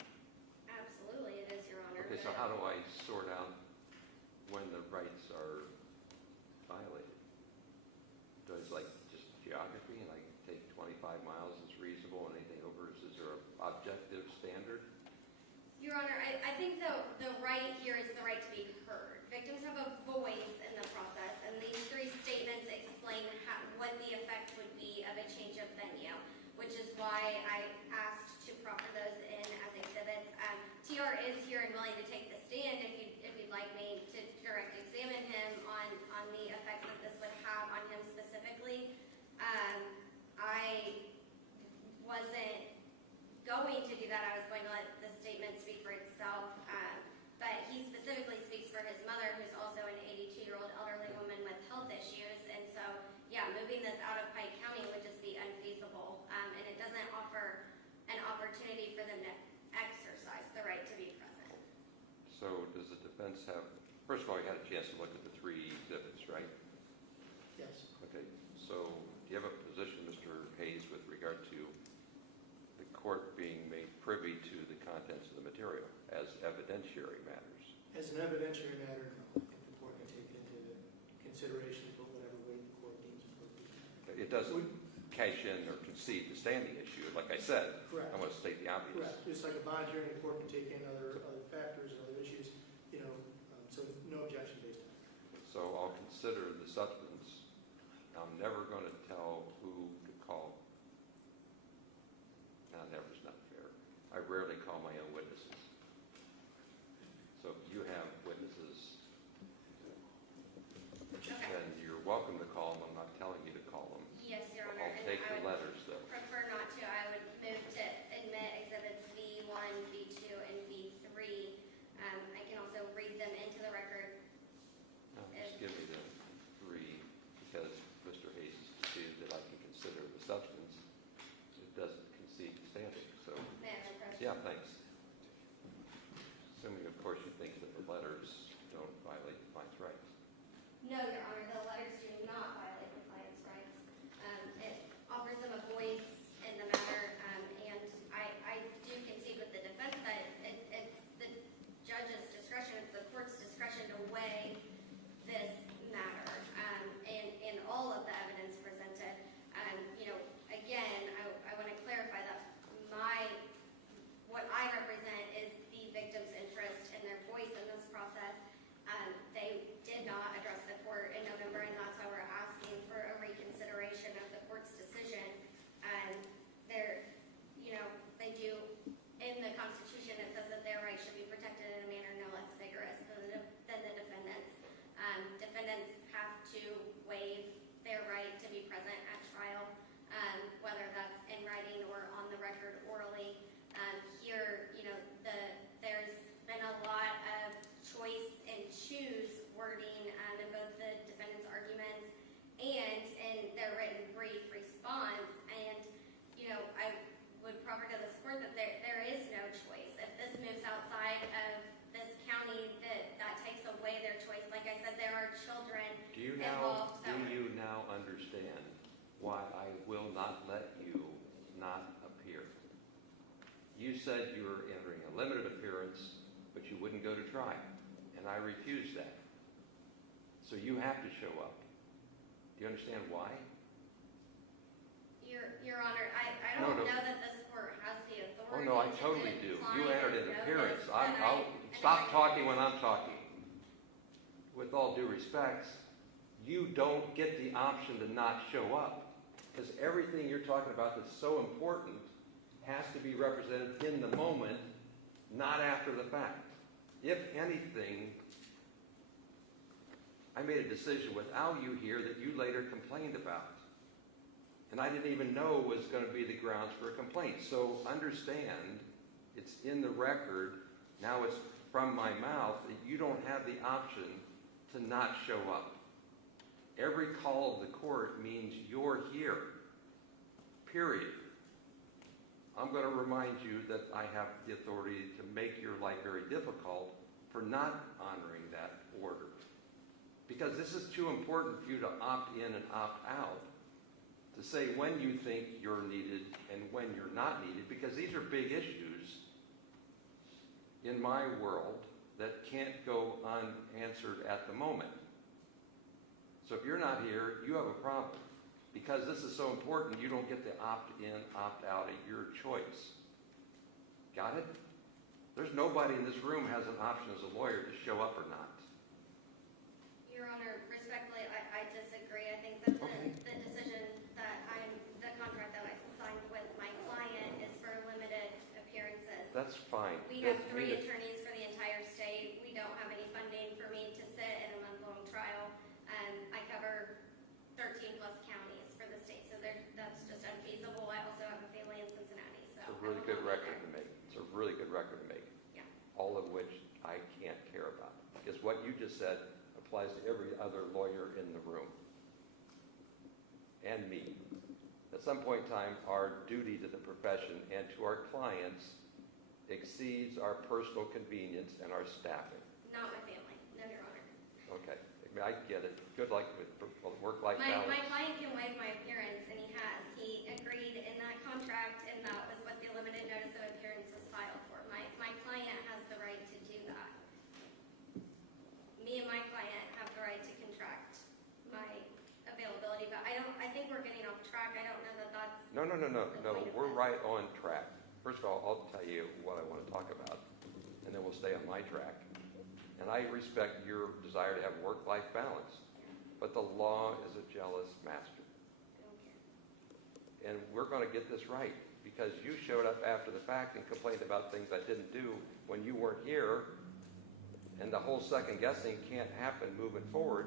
Absolutely, it is, Your Honor. Okay, so how do I sort out when the rights are violated? Does like just geography, and I can take 25 miles is reasonable, and anything over, is there an objective standard? Your Honor, I think the right here is the right to be heard. Victims have a voice in the process, and these three statements explain what the effect would be of a change of venue, which is why I asked to proffer those in as exhibits. TR is here and willing to take the stand if you'd like me to direct examine him on the effects that this would have on him specifically. I wasn't going to do that. I was going to let the statement speak for itself. But he specifically speaks for his mother, who's also an 82-year-old elderly woman with health issues. And so, yeah, moving this out of Pike County would just be unfeasible. And it doesn't offer an opportunity for them to exercise the right to be present. So does the defense have, first of all, you had a chance to look at the three exhibits, right? Yes. Okay, so do you have a position, Mr. Hayes, with regard to the court being made privy to the contents of the material as evidentiary matters? As an evidentiary matter, no. I think the court can take it into consideration for whatever way the court deems appropriate. It doesn't cash in or concede the standing issue, like I said. Correct. I want to state the obvious. Correct. Just like a bond hearing, the court can take in other factors and other issues, so no objection based on that. So I'll consider the substance. I'm never going to tell who to call. Now, never's not fair. I rarely call my own witnesses. So if you have witnesses, then you're welcome to call them. I'm not telling you to call them. Yes, Your Honor. I'll take the letters, though. Prefer not to. I would move to admit exhibits V1, V2, and V3. I can also read them into the record. No, just give me the three, because Mr. Hayes is will not let you not appear. You said you were entering a limited appearance, but you wouldn't go to trial, and I refused that. So you have to show up. Do you understand why? Your Honor, I don't know that this court has the Oh, authority. no, I to totally do. You decline entered an notice, appearance. and I'll stop talking when I'm talking. With all due respect, you don't get the option to not show up. Because everything you're talking about that's so important has to be represented in the moment, not after the fact. If anything, I made a decision without you here that you later complained about. And I didn't even know was going to be the grounds for a complaint. So understand, it's in the record, now it's from my mouth, that you don't have the option to not show up. Every call of the court means you're here, period. I'm going to remind you that I have the authority to make your life very difficult for not honoring that order. Because this is too important for you to opt in and opt out, to say when you think you're needed and when you're not needed, because these are big issues in my world that can't go unanswered at the moment. So if you're not here, you have a problem. Because this is so important, you don't get to opt in, opt out at your choice. Got it? There's nobody in this room has an option as a lawyer to show up or not. Your Honor, respectfully, I disagree. I think that the decision that the contract that I signed with my client is for limited appearances. That's fine. We have 3 attorneys for the entire state. We don't have any funding for me to sit in a month-long trial. I cover 13 plus counties for the state, so that's just unfeasible. I also have a family in Cincinnati, so. It's a really good record to make. It's a really good record to make. Yeah. All of which I can't care about. Because what you just said applies to every other lawyer in the room. And me. At some point in time, our duty to the profession and to our clients exceeds our personal convenience and our staffing. Not my family, no, Your Honor. Okay. I get it. Good luck with work-life balance. My client can waive my appearance, and he has. He agreed in that contract, and that was what the limited notice of appearance was filed for. My client has the right to do that. Me and my client have the right to contract my availability, but I think we're getting off track. I don't know that that's. No. We're right on track. First of all, I'll tell you what I want to talk about, and then we'll stay on my track. And I respect your desire to have work-life balance, but the law is a jealous master. And we're going to get this right, because you showed up after the fact and complained about things I didn't do when you weren't here, and the whole second guessing can't happen moving forward.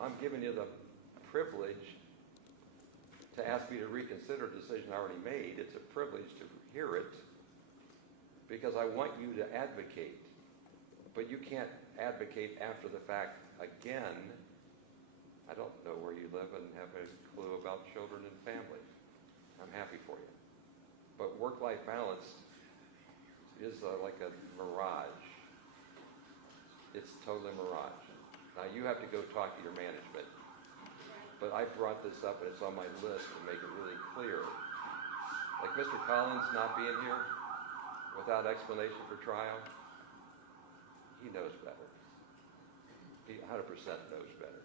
I'm giving you the privilege to ask me to reconsider a decision I already made. It's a privilege to hear it, because I want you to advocate. But you can't advocate after the fact again. I don't know where you live and have a clue about children and family. I'm happy for you. But work-life balance is like a mirage. It's totally mirage. Now you have to go talk to your management. But I brought this up and it's on my list to make it really clear. Like Mr. Collins not being here without explanation for trial, he knows better. He 100% knows better.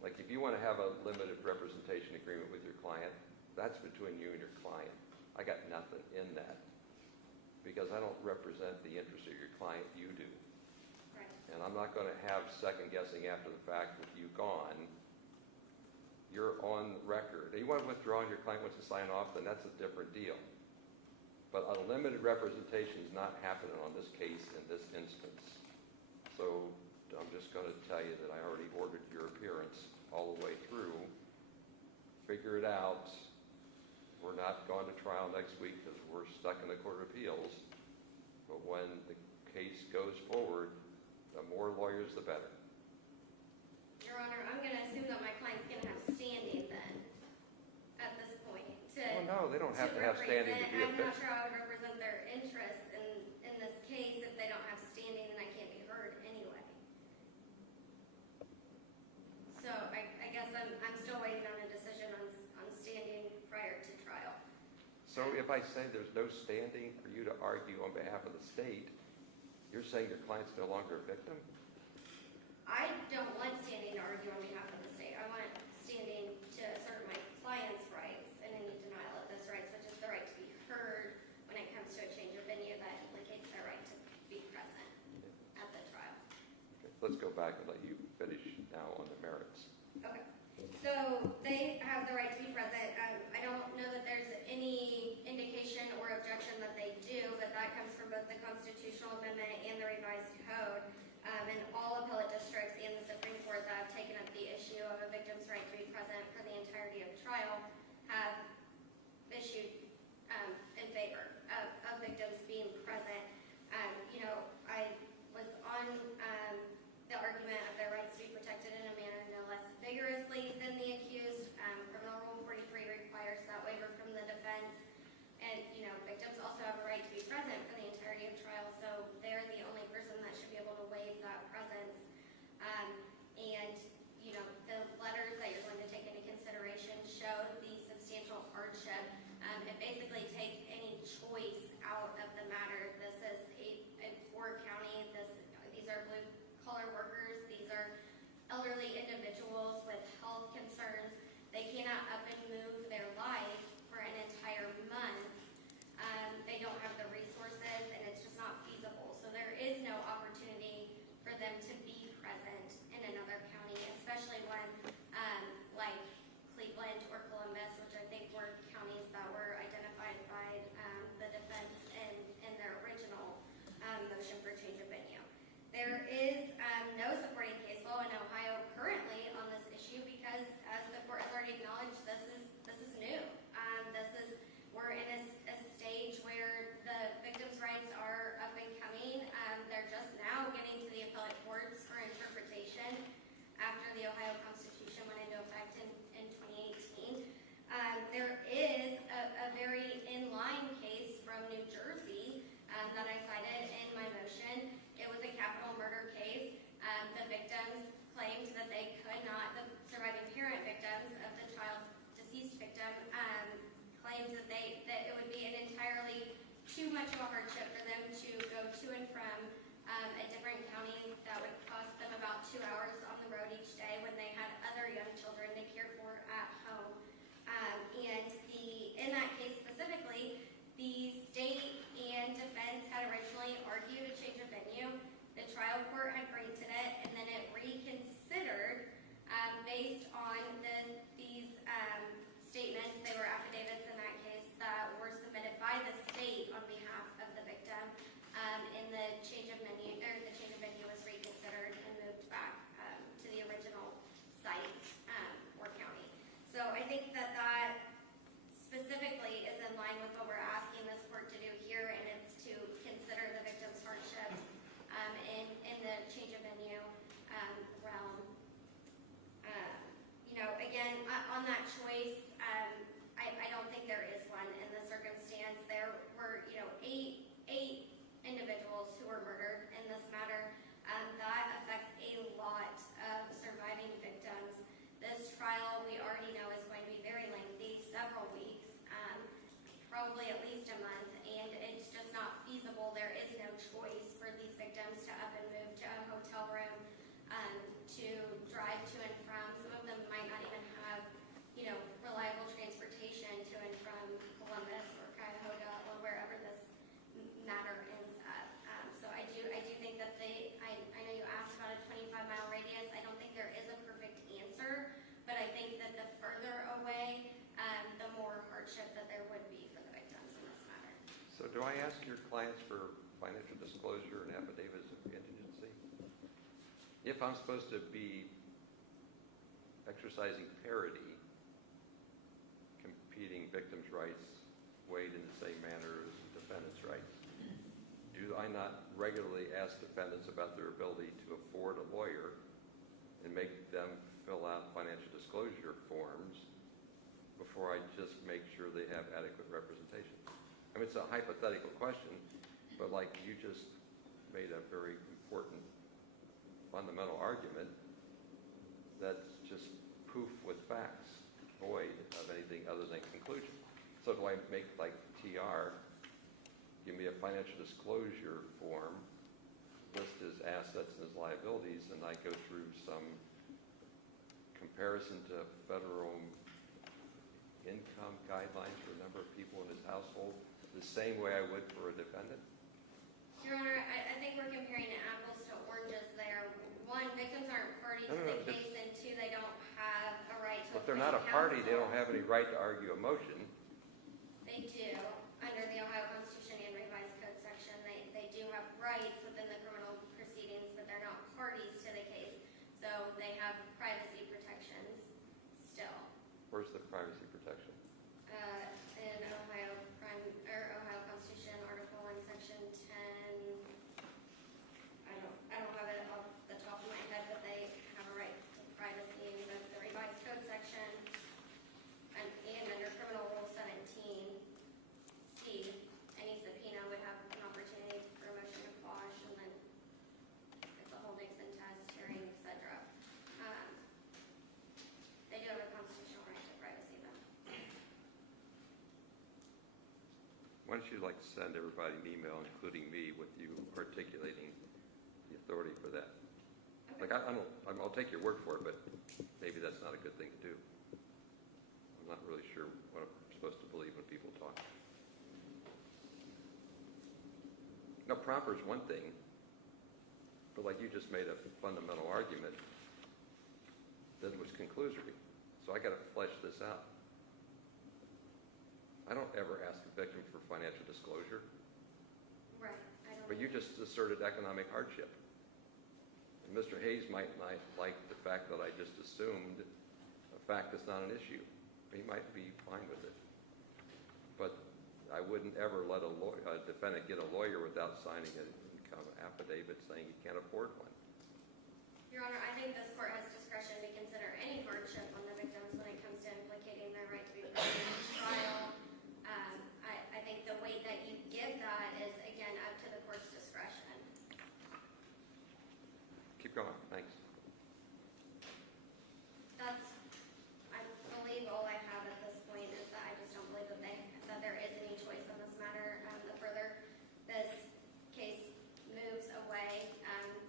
Like if you want to have a limited representation agreement with your client, that's between you and your client. I got nothing in that, because I don't represent the interest of your client, you do. Right. And I'm not going to have second guessing after the fact with you gone. You're on record. And you want to withdraw and your client wants to sign off, then that's a different deal. But a limited representation is not happening on this case in this instance. So I'm just going to tell you that I already ordered your appearance all the way through. Figure it out. We're not going to trial next week because we're stuck in the Court of Appeals. But when the case goes forward, the more lawyers, the better. Your Honor, I'm going to assume that my client's going to have standing then, at this point. Oh, no, they don't have to have standing to be a I'm not sure I would represent their interests in this case if they don't have standing and I can't be heard anyway. So I guess I'm still waiting on a So if I say there's no standing for you to argue on behalf of the state, you're saying your client's no longer a victim? I don't want standing to argue on behalf of the state. I want standing to assert my client's rights and any denial of those rights, which is the right to be heard when it comes to a change of venue that implicates their right to be present at the trial. Okay, let's go back and let you finish now on the merits. Okay. So they have the right to be present. I don't know that there's any indication or objection that they do, but that comes from both the constitutional amendment and the revised code. And all appellate districts and the Supreme Court that have taken up the issue of a victim's right to be present for the entirety of trial have issued in favor of victims being present. I was on the argument of their rights to be protected in a manner no less vigorously than the accused. Criminal Rule 43 requires that waiver from the defense. And, victims also have a right to be present for the entirety of trial, so they're the only person that should be able to waive that presence. The letters that you're going to take into consideration show the substantial hardship. It basically takes any choice out of the matter. This is a poor county. These are blue-collar workers. These are elderly individuals with health concerns. They cannot up and move their life for an entire month. They don't have the resources, and it's just not feasible. So there is no opportunity for them to be present in another county, especially one like Cleveland or Columbus, which I think were counties that were identified by the defense in their original motion for change of venue. There is no supporting case law in Ohio currently on this issue because, as the court has already acknowledged, this is new. We're in a stage where the victims' rights are up and coming. They're just now getting to the appellate courts for interpretation after the Ohio Constitution went into effect in 2018. There is a very in-line case from New Jersey that I cited in my motion. It was a capital murder case. The victims claimed that they could not, the surviving parent victims of the child deceased victim, claimed that it would be an entirely too much of a hardship for them to go to and from a different county that would cost them about 2 hours on the road each day when they had other young children to care for at home. In that case specifically, the state and defense had originally argued a change of venue. The trial court had granted it, and then it reconsidered based on these statements. They were affidavits in that case that were submitted by the state on behalf of the victim. And the change of venue was reconsidered and moved back to the original site or county. So I think that specifically is in line with what we're asking this court to do here, and it's to consider the victim's hardships in the change of venue realm. Again, on that choice, I don't think there is one in the circumstance. There were, eight individuals who were murdered in this matter. That affects a lot of surviving victims. This trial, we already know, is going to be very lengthy, several weeks, probably at least a month, and it's just not feasible. There is no choice for these victims to up and move to a hotel room, to drive to and from. Some of them might not even have, reliable transportation to and from Columbus or Cuyahoga or wherever this matter ends up. So I do think that I know you asked about a 25-mile radius. I don't think there is a perfect answer, but I think that the further away, the more hardship that there would be for the victims in this matter. So do I ask your clients for financial disclosure and affidavits of contingency? If I'm supposed to be exercising parity, competing victims' rights weighed in the same manner as defendants' rights, do I not regularly ask defendants about their ability to afford a lawyer and make them fill out financial disclosure forms before I just make sure they have adequate representation? I mean, it's a hypothetical question, but like you just made a very important fundamental argument that's just proof with facts, void of anything other than conclusion. So do I make like TR, give me a financial disclosure form, list his assets and his liabilities, and I go through some comparison to federal income guidelines for a number of people in his household, the same way I would for a defendant? Your Honor, I think we're comparing apples to oranges there. One, victims aren't party to the case, and two, they don't have a right to If they're not a appoint party, they counsel. don't have any right to argue a motion. They do, under the Ohio Constitution and Revised Code section. They do have rights within the criminal proceedings, but they're not parties to the case. So they have privacy protections still. Where's the privacy protection? In Ohio Crime, or Ohio Constitution, Article 1, Section 10. I don't have it off the top of my head, but they have a right to privacy in both the Revised Code section and under Criminal Rule 17C. Any subpoena would have an opportunity for a motion to quash, and then it's a whole Nixon test, hearing, etc. They do have a constitutional right to privacy, though. Why don't you like send everybody an email, including me, with you articulating the authority for that? Like, I'll take your word for it, but maybe that's not a good thing to do. I'm not really sure what I'm supposed to believe when people talk. Now, proper is one thing, but like you just made a fundamental argument that was conclusory. So I got to flesh this out. I don't ever ask a victim for financial disclosure, Right. I don't. but you just asserted economic hardship. And Mr. Hayes might not like the fact that I just assumed a fact that's not an issue. He might be fine with it. But I wouldn't ever let a defendant get a lawyer without signing an income affidavit saying he can't afford one. Your Honor, I think this court has discretion to consider any hardship on the victims when it comes to implicating their right to be present in trial. I think the weight that you give that is, again, up to the court's discretion. Keep going, thanks. That's, I believe all I have at this point is that I just don't believe that there is any choice on this matter. The further this case moves away,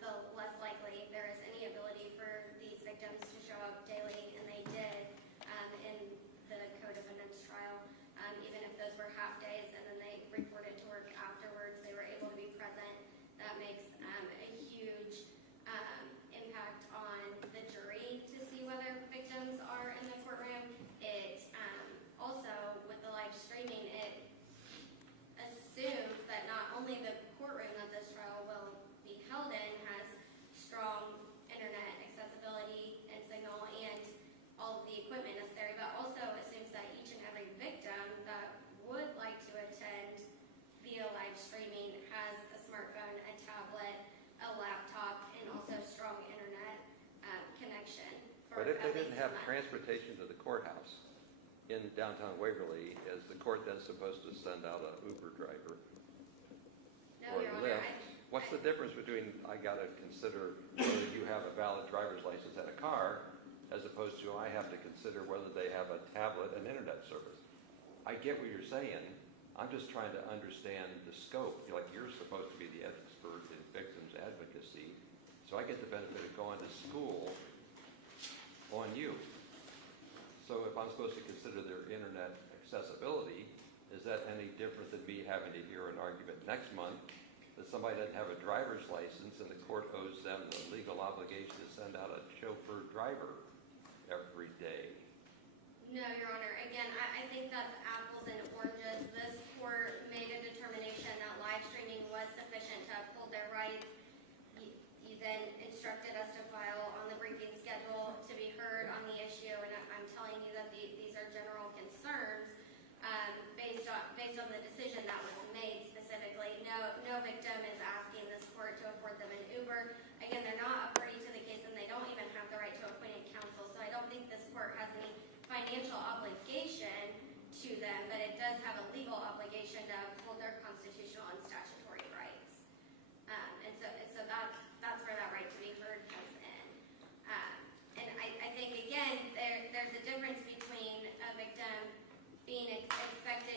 the less likely there is any ability for these victims to show up daily, and they did in the co-defendant's trial. Even if those were half days and then they reported to work afterwards, they were able to be present. That makes a huge impact on the jury to see whether victims are in the courtroom. It also, with the live streaming, it assumes that not only the courtroom that this trial will be held in has strong internet accessibility and signal and all of the equipment necessary, but also assumes that each and every victim that would like to attend via live streaming has a smartphone, a tablet, a laptop, and also strong internet connection. But if they didn't have transportation to the courthouse in downtown Waverly, is the court then supposed to send out an Uber driver No, or Your a Honor, Lyft? What's the difference between I got to consider whether you have a valid driver's license and a car, as opposed to I have to consider whether they have a tablet and internet service? I get what you're saying. I'm just trying to understand the scope. You're supposed to be the expert in victims advocacy, so I get the benefit of going to school on you. So if I'm supposed to consider their internet accessibility, is that any different than me having to hear an argument next month that somebody doesn't have a driver's license and the court owes them the legal obligation to send out a chauffeur driver every day? No, Your Honor. Again, I think that's apples and oranges. This court made a determination that live streaming was sufficient to uphold their rights. You then instructed us to file on the briefing schedule to be heard on the issue, and I'm telling you that these are general concerns based on the decision that was made specifically. No victim is asking this court to afford them an Uber. Again, they're not a party to the case, and they don't even have the right to appointed counsel, so I don't think this court has any financial obligation to them, but it does have a legal obligation to uphold their constitutional and statutory rights. And so that's where that right to be heard comes in. And I think, again, there's a difference between a victim being expected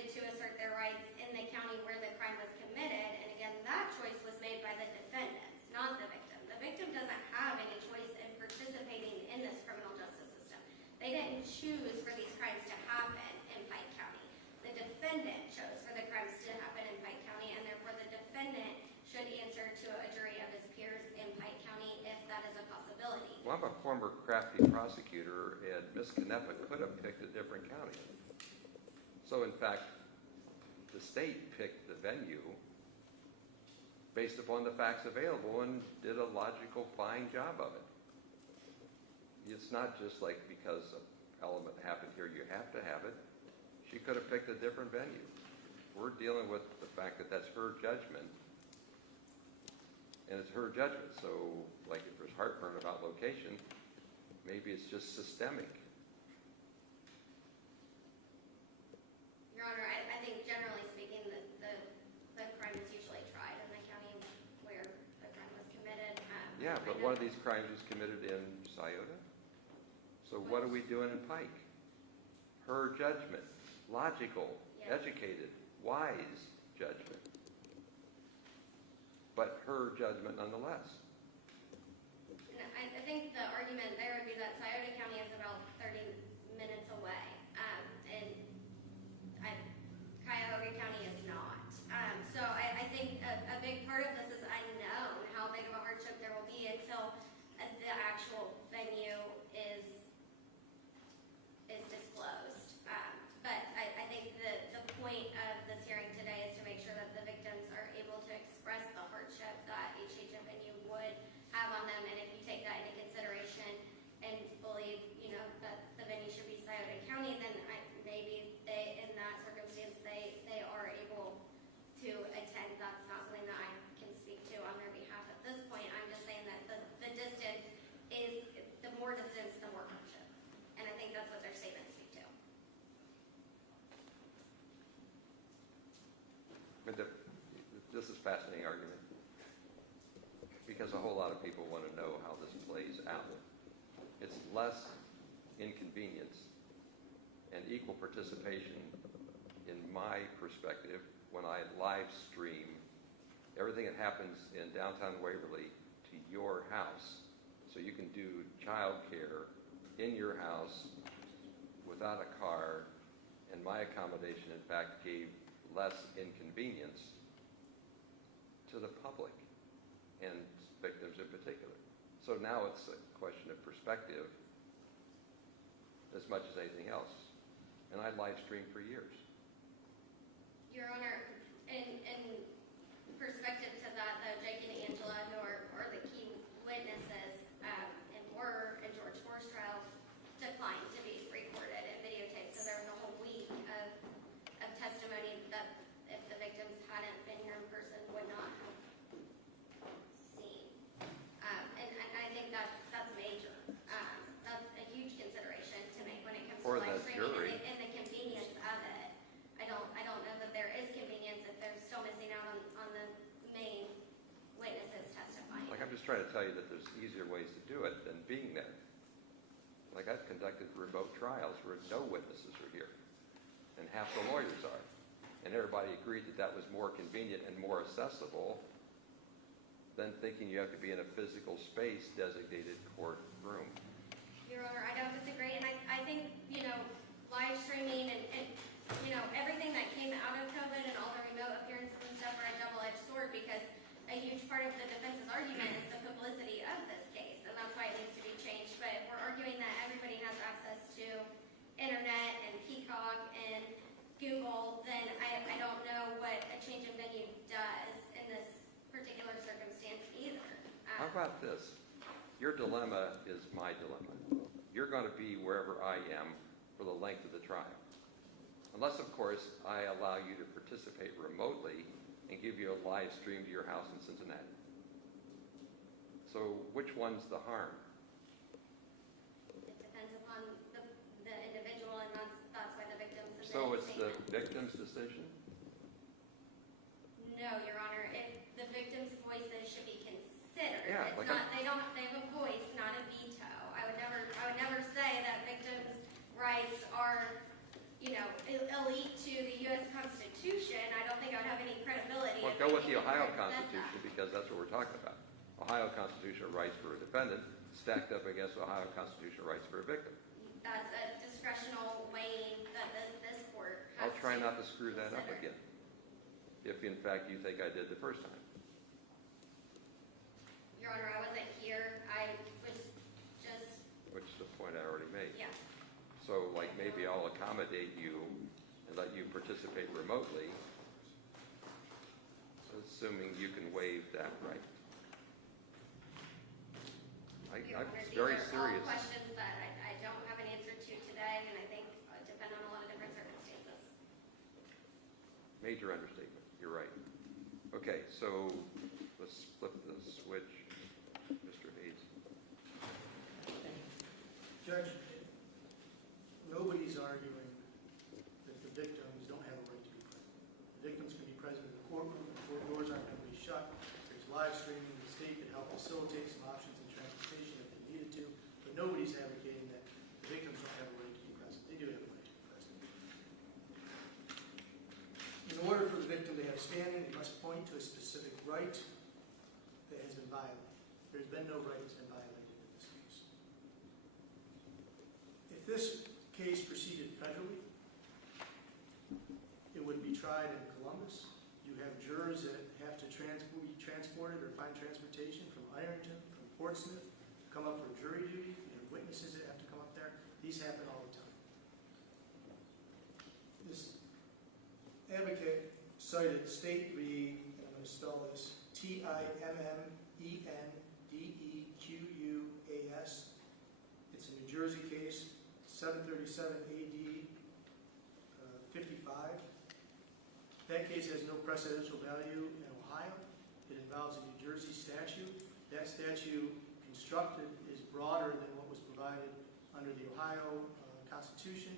former crafty prosecutor, and Miss Canepa could have picked a different county. So in fact, the state picked the venue based upon the facts available and did a logical, fine job of it. It's not just like because an element happened here, you have to have it. She could have picked a different venue. We're dealing with the fact that that's her judgment, and it's her judgment. So, like if there's heartburn about location, maybe it's just systemic. Your Honor, I think generally speaking, the crime is usually tried in the county where the crime was committed. Yeah, but one of these crimes was committed in Scioto. So what are we doing in Pike? Her judgment, logical, Yes. educated, wise judgment. But her judgment nonetheless. And I think the argument there would be that Scioto County is about 30 minutes away, and Cuyahoga County is not. So I think a big part of this is unknown how big of a hardship there will be until the actual venue is disclosed. But I think the point of this hearing today is to make sure that the victims are able to express the hardship that HH venue would have on them, and if you take that into consideration and believe, that the venue should be Scioto County, then maybe they, in that circumstance, they are able to attend. That's not something that I can speak to on their behalf at this point. I'm just saying that the distance is, the more distance, the more hardship. And I think that's what their statements speak to. But this is a fascinating argument because a whole lot of people want to know how this plays out. It's less inconvenience and equal participation, in my perspective, when I live stream everything that happens in downtown Waverly to your house. So you can do child care in your house without a car, and my accommodation, in fact, gave less inconvenience to the public and victims in particular. So now it's a question of perspective as much as anything else. And I live streamed for years. Your Honor, in perspective to that, though, Jake and Angela, who are the key witnesses and were in George Forrest's trial, declined to be recorded and videotaped. So there was a whole week of testimony that, if the victims hadn't been here in person, would not have seen. And I think that's major. That's a huge consideration to make when it comes For to live the streaming jury. and the convenience of it. I don't know that there is convenience if they're still missing out on the main witnesses testifying. Like, I'm just trying to tell you that there's easier ways to do it than being there. Like, I've conducted remote trials where no witnesses are here, and half the lawyers are. And everybody agreed that that was more convenient and more accessible than thinking you have to be in a physical space designated courtroom. Your Honor, I don't disagree, and I think, live streaming and everything that came out of COVID and all the remote appearances and stuff are a double-edged sword, because a huge part of the defense's argument is the publicity of this case, and that's why it needs to be changed. But if we're arguing that everybody has access to internet and Peacock and Google, then I don't know what a change in venue does in this particular circumstance either. How about this? Your dilemma is my dilemma. You're going to be wherever I am for the length of the trial. Unless, of course, I allow you to participate remotely and give you a live stream to your house in Cincinnati. So which one's the harm? It depends upon the individual, and that's why the victim submitted So it's the statements. victim's decision? No, Your Honor. The victim's voices should be considered. Yeah, It's like not. They have a voice, not a veto. I would never say that victims' rights are, elite to the U.S. Constitution. I don't think I would have any credibility. Well, if go I with the even Ohio said that. Constitution, because that's what we're talking about. Ohio constitutional rights for a defendant stacked up against Ohio constitutional rights for a victim. That's a discretional weighing that this court has I'll try to not to screw that up consider. again, if in fact you think I did the first time. Your Honor, I wasn't here. I was just So like maybe I'll accommodate you and let you participate remotely, assuming you can waive that right. I'm These very are serious. all questions that I don't have an answer to today, and I think depend on a lot of different circumstances. Major understatement. You're right. Okay, so let's flip the switch. Mr. Hayes. Judge, nobody's arguing that the victims don't have a right to be present. The victims can be present in the courtroom, the court doors aren't going to be shut, there's live streaming, the state can help facilitate some options in transportation if they needed to, but nobody's advocating that the victims don't have a right to be present. They do have a right to be present. In order for the victim to have standing, they must point to a specific right that has been violated. There's been no right that's been violated in this case. If this case proceeded federally, it would be tried in Columbus. You have jurors that have to be transported or find transportation from Ironton, from Portsmouth, come up for jury duty, and witnesses that have to come up there. These happen all the time. This advocate cited State v. I'm going to spell this, Timmendequas. It's a New Jersey case, 737 AD 55. That case has no precedential value in Ohio. It involves a New Jersey statute. That statute constructed is broader than what was provided under the Ohio Constitution.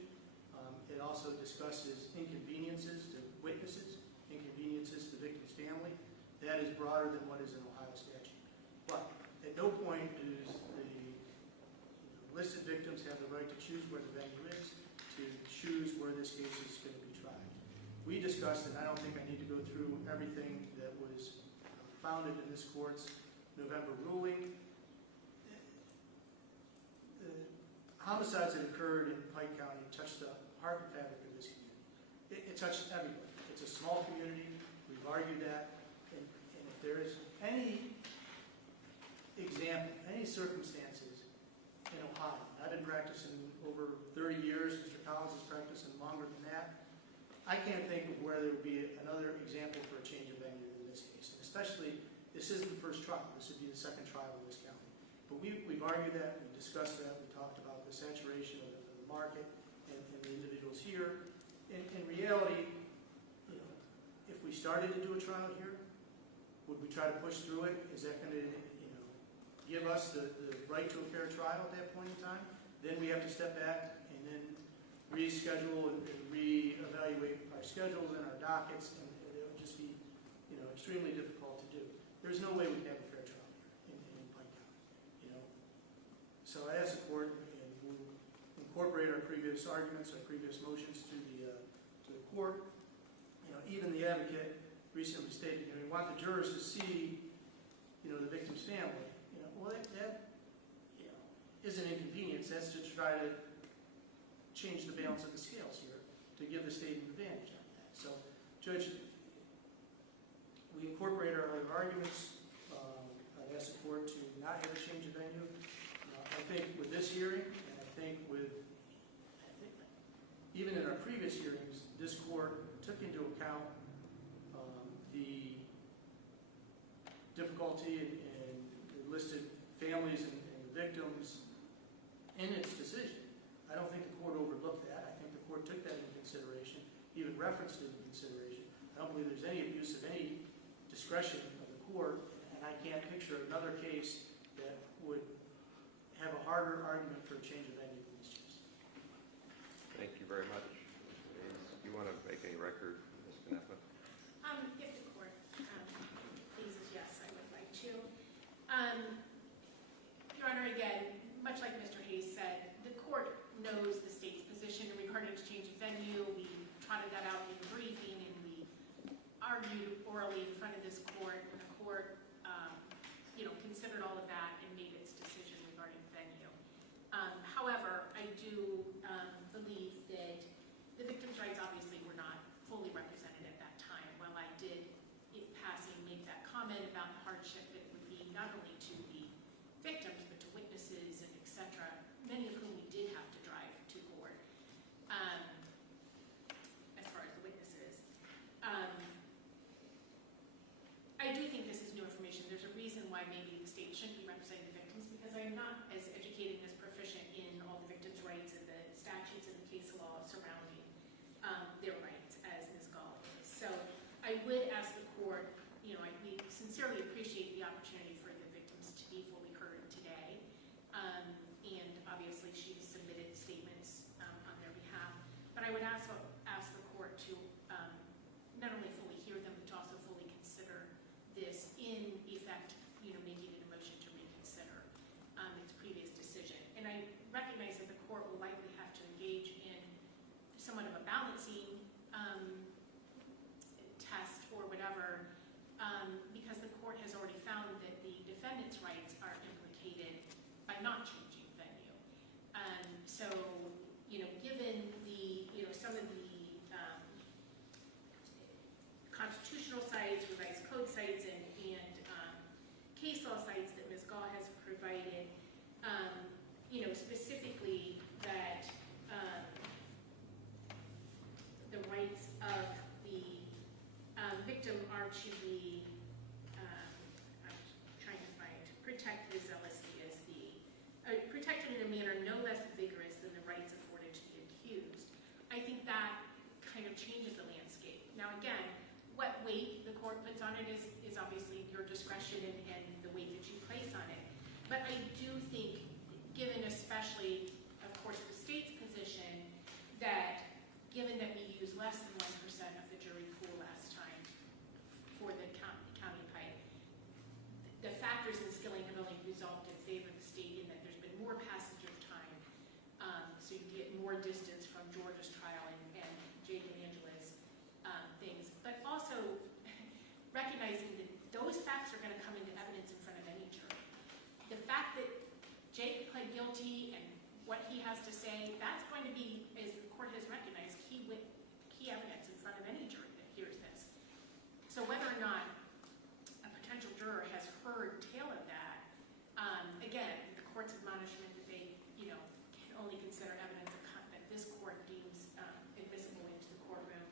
It also discusses inconveniences to witnesses, inconveniences to the victim's family. That is broader than what is in Ohio statute. But at no point do the listed victims have the right to choose where the venue is, to choose where this case is going to be tried. We discussed, and I don't think I need to go through everything that was founded in this court's November ruling. The homicides that occurred in Pike County touched the heart and fabric of this community. It touched everybody. It's a small community. We've argued that. And if there is any example, any circumstances in Ohio, I've been practicing over 30 years, Mr. Collins has practiced longer than that. I can't think of where there would be another example for a change of venue in this case. And especially, this isn't the first trial. This would be the second trial in this county. But we've argued that, we discussed that, we talked about the saturation of the market and the individuals here. In reality, if we started to do a trial here, would we try to push through it? Is that going to give us the right to a fair trial at that point in time? Then we have to step back and then reschedule and reevaluate our schedules and our dockets, and it would just be extremely difficult to do. There's no way we can have a fair trial here in Pike County. So I ask the court, and we'll incorporate our previous arguments, our previous motions to the court. Even the advocate recently stated, we want the jurors to see, the victim's family. Well, that is an inconvenience. That's to try to change the balance of the scales here to give the state an advantage on that. So, Judge, we incorporate our arguments. I ask the court to not have a change of venue. I think with this hearing, and I think even in our previous hearings, this court took into account the difficulty in listed families and victims in its decision. I don't think the court overlooked that. I think the court took that into consideration, even referenced it in consideration. I don't believe there's any abuse of any discretion of the court, and I can't picture another case that would have a harder argument for a change of venue than this case. Thank you very much. Do you want to make any record, Ms. Canepa? If the court pleases, yes, I would like to. Your Honor, again, much like Mr. Hayes said, the court knows the state's position regarding exchange of venue. We trotted that out in the briefing, and we argued orally in front of this court, and the court, considered all of that and made its decision regarding venue. However, I do believe that the victims' rights obviously were not fully represented at that time. While I did, in passing, make that comment about the hardship that would be not only to the victims, but to witnesses and et cetera, many of whom we did have to drive to court. why maybe the state shouldn't be representing the victims, because I am not as educated and as proficient in all the victims' rights and the statutes and the case law surrounding their rights as Ms. Gall is. So I would ask the court, we sincerely appreciate the opportunity for the victims to be fully heard today. And obviously she's submitted statements on their behalf. But I would ask the court to not only fully hear them, but to also fully consider this in effect, making it a motion to reconsider its previous decision. And I recognize that the court will likely have to engage in somewhat of a balancing test or whatever, because the court has already found that the defendant's rights are implicated by not changing venue. So, given the, some of the constitutional sites, revised code sites, and case law sites that Ms. Gall has provided, specifically that the rights of the victim are to be, I'm trying to find, protected zealously as protected in a manner no less vigorous than the rights afforded to the accused. I think that kind of changes the landscape. Now again, what weight the court puts on it is obviously your discretion and the weight that you place on it. But I do think, given especially, of course, the state's position, that given that we use less than 1% of the jury pool last time for the county Pike, the factors in Skilling have only resolved in favor of the state in that there's been more passage of time, so you get more distance from Georgia's trial and Jake and Angela's things. But also recognizing that those facts are going to come into evidence in front of any jury. The fact that Jake pled guilty and what he has to say, that's going to be, as the court has recognized, key evidence in front of any jury that hears this. So whether or not a potential juror has heard tale of that, again, the court's admonishment that they, can only consider evidence that this court deems admissible into the courtroom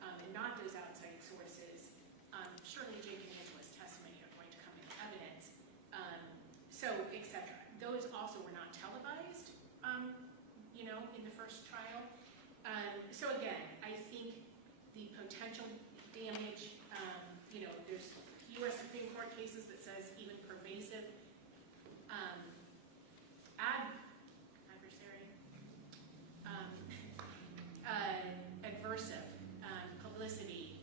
and not those outside sources. Surely Jake and Angela's testimony are going to come into evidence, so etc. Those also were not televised, in the first trial. So again, I think the potential damage, there's U.S. Supreme Court cases that says even pervasive adversive publicity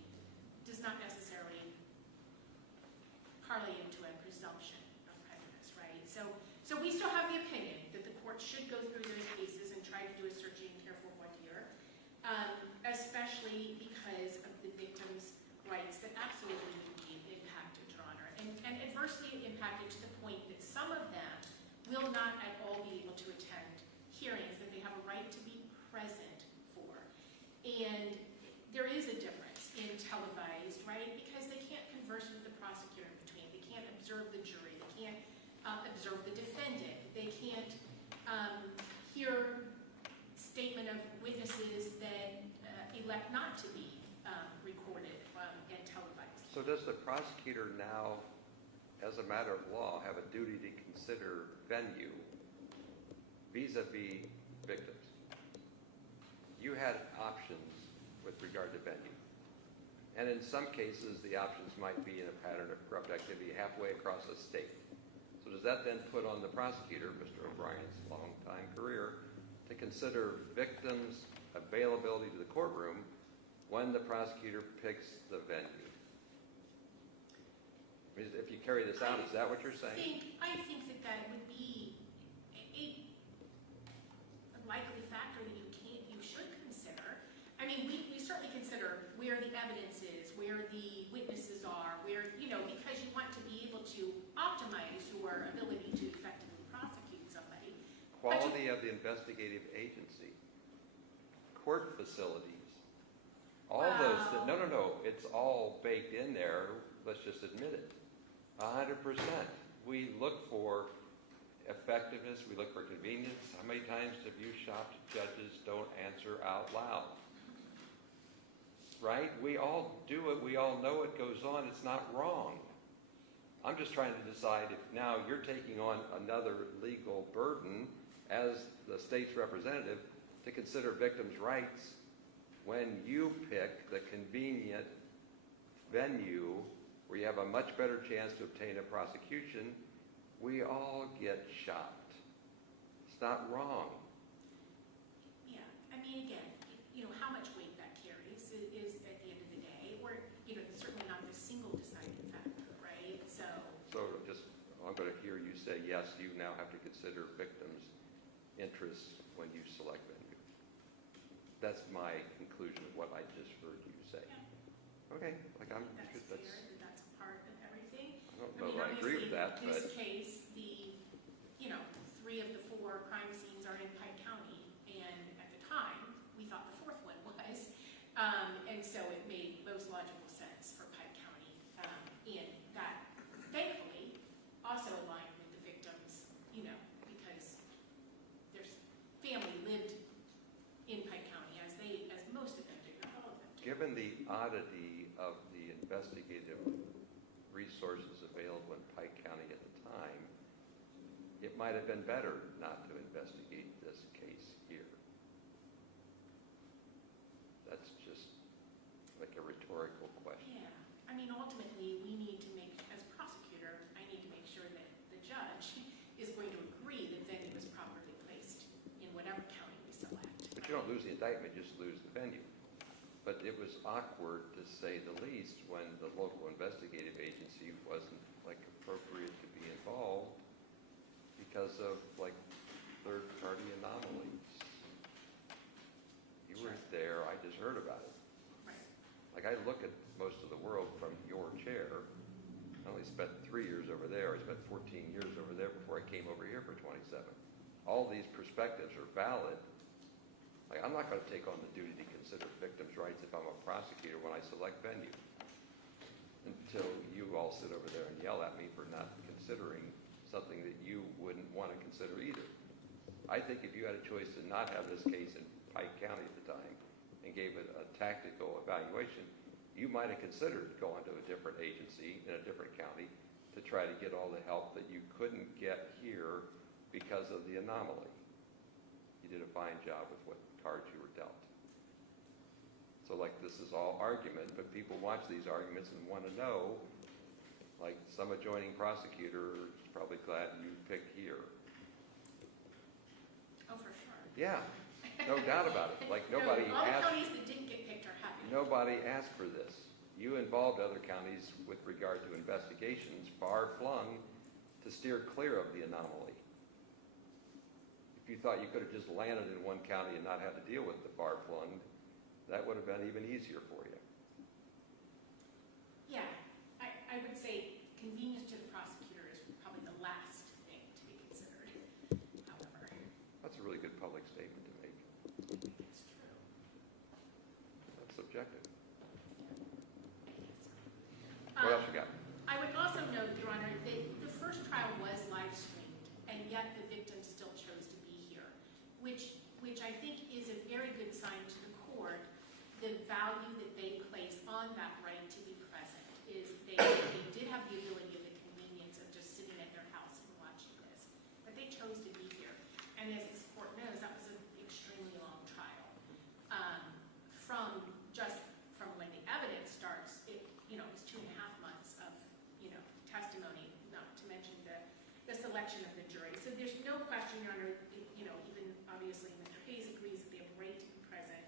does not necessarily parlay into a presumption of prejudice, right? So we still have the opinion that the court should go through those cases and try to do a searching and careful voir dire, especially because of the victim's rights that absolutely would be impacted, Your Honor, and adversely impacted to the point that some of them will not at all be able to attend hearings that they have a right to be present for. And there is a difference in televised, right? Because they can't converse with the prosecutor in between. They can't observe the jury. They can't observe the defendant. They can't hear statement of witnesses that elect not to be recorded and televised. So does the prosecutor now, as a matter of law, have a duty to consider venue vis-a-vis victims? You had options with regard to venue. And in some cases, the options might be in a pattern of corrupt activity halfway across the state. So does that then put on the prosecutor, Mr. O'Brien's long-time career, to consider victims' availability to the courtroom when the prosecutor picks the venue? If you carry this out, is that what you're saying? I think that would be a likely factor that you should consider. I mean, we certainly consider where the evidence is, where the witnesses are, where, because you want to be able to optimize your ability to effectively prosecute somebody. Quality of the investigative agency, court facilities, all those, no, it's all baked in there, let's just admit it. 100%. We look for effectiveness, we look for convenience. How many times have you shopped judges don't answer out loud? Right? We all do it, we all know it goes on, it's not wrong. I'm just trying to decide if now you're taking on another legal burden as the state's representative to consider victims' rights when you pick the convenient venue where you have a much better chance to obtain a prosecution. We all get shot. It's not wrong. Yeah, I mean, again, how much weight that carries is at the end of the day, or, certainly not the single deciding factor, right? So just, I'm going to hear you say, yes, you now have to consider victims' interests when you select venue. That's my conclusion of what I just heard you say. Yeah. Okay, that's fair, that's part of everything. I don't know if I agree with that, In this but case, the, 3 of the 4 crime scenes are in Pike County, and at the time, we thought the 4th one was. And so it made most logical sense for Pike County. And that, thankfully, also aligned with the victims, because their family lived in Pike County, as most of them did, not all of them did. given the oddity of the investigative resources available in Pike County at the time, it might have been better not to investigate this case here. That's just like a rhetorical question. Yeah, I mean, ultimately, we need to as prosecutor, I need to make sure that the judge is going to agree that venue is properly placed in whatever county we select. But you don't lose the indictment, you just lose the venue. But it was awkward, to say the least, when the local investigative agency wasn't appropriate to be involved because of third-party anomalies. You weren't there, I just heard about it. Right. I look at most of the world from your chair. I only spent 3 years over there. I spent 14 years over there before I came over here for 27. All these perspectives are valid. I'm not going to take on the duty to consider victims' rights if I'm a prosecutor when I select venue, until you all sit over there and yell at me for not considering something that you wouldn't want to consider either. I think if you had a choice to not have this case in Pike County at the time and gave it a tactical evaluation, you might have considered going to a different agency in a different county to try to get all the help that you couldn't get here because of the anomaly. You did a fine job with what cards you were dealt. So this is all argument, but people watch these arguments and want to know, some adjoining prosecutor is probably glad you picked here. Oh, for sure. Yeah, no doubt about it. Nobody all the asked. counties that didn't get picked are happy. Nobody asked for this. You involved other counties with regard to investigations far-flung to steer clear of the anomaly. If you thought you could have just landed in one county and not had to deal with the far-flung, that would have been even easier for you. Yeah, I would say convenience to the prosecutor is probably the last thing to be considered, however. That's a really good public statement to make. It's true. That's subjective. What else you got? I would also note, Your Honor, that the first trial was live streamed, and yet the victim still chose to be here, which I think is a very good sign to the court. The value that they place on that right to be present is they did have the ability and the convenience of just sitting at their house and watching this, but they chose to be here. And as this court knows, that was an extremely long trial. From when the evidence starts, it was 2.5 months of testimony, not to mention the selection of the jury. So there's no question, Your Honor, even obviously Mr. Hayes agrees that they have a right to be present.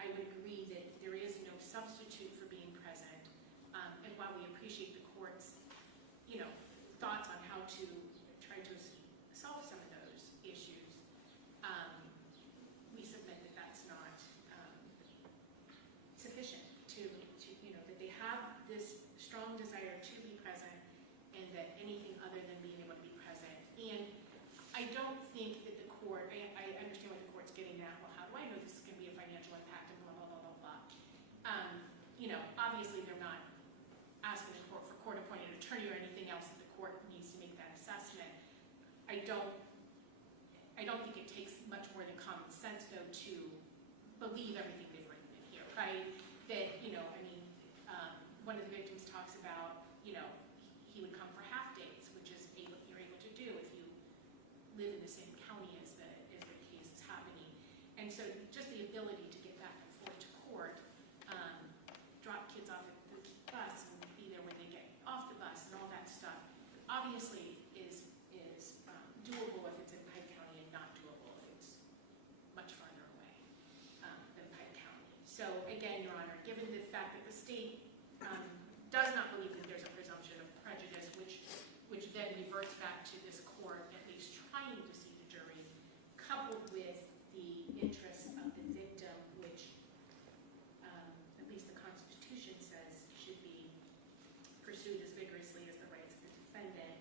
I would agree that there is no substitute for being present. And while we appreciate the court's, thoughts on how to try to solve some of those issues, we submit that that's not sufficient to that they have this strong desire to be present, and that anything other than being able to be present. And I don't think that the court, I understand what the court's getting at. Well, how do I know this is going to be a financial impact and blah, blah, blah, blah, blah. Obviously they're not asking the court for court-appointed attorney or anything else that the court needs to make that assessment. I don't think it takes much more than common sense, though, to believe everything they've written in here, right? That, one of the victims talks about, So again, Your Honor, given the fact that the state does not believe that there's a presumption of prejudice, which then reverts back to this court at least trying to see the jury, coupled with the interests of the victim, which at least the Constitution says should be pursued as vigorously as the rights of the defendant,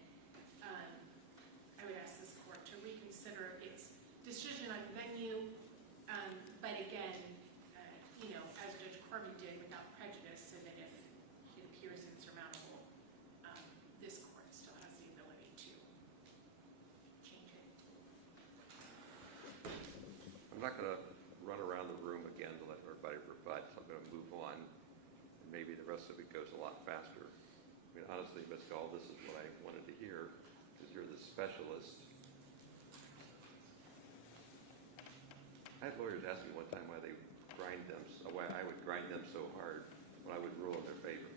I would ask this court to reconsider its decision on venue, but again, as Judge Corbin did, without prejudice, so that if it appears insurmountable, this court still has the ability to change it. I'm not going to run around the room again to let everybody rebut, so I'm going to move on. And maybe the rest of it goes a lot faster. I mean, honestly, Ms. Gall, this is what I wanted to hear, because you're the specialist. I had lawyers ask me one time why I would grind them so hard when I would rule in their favor.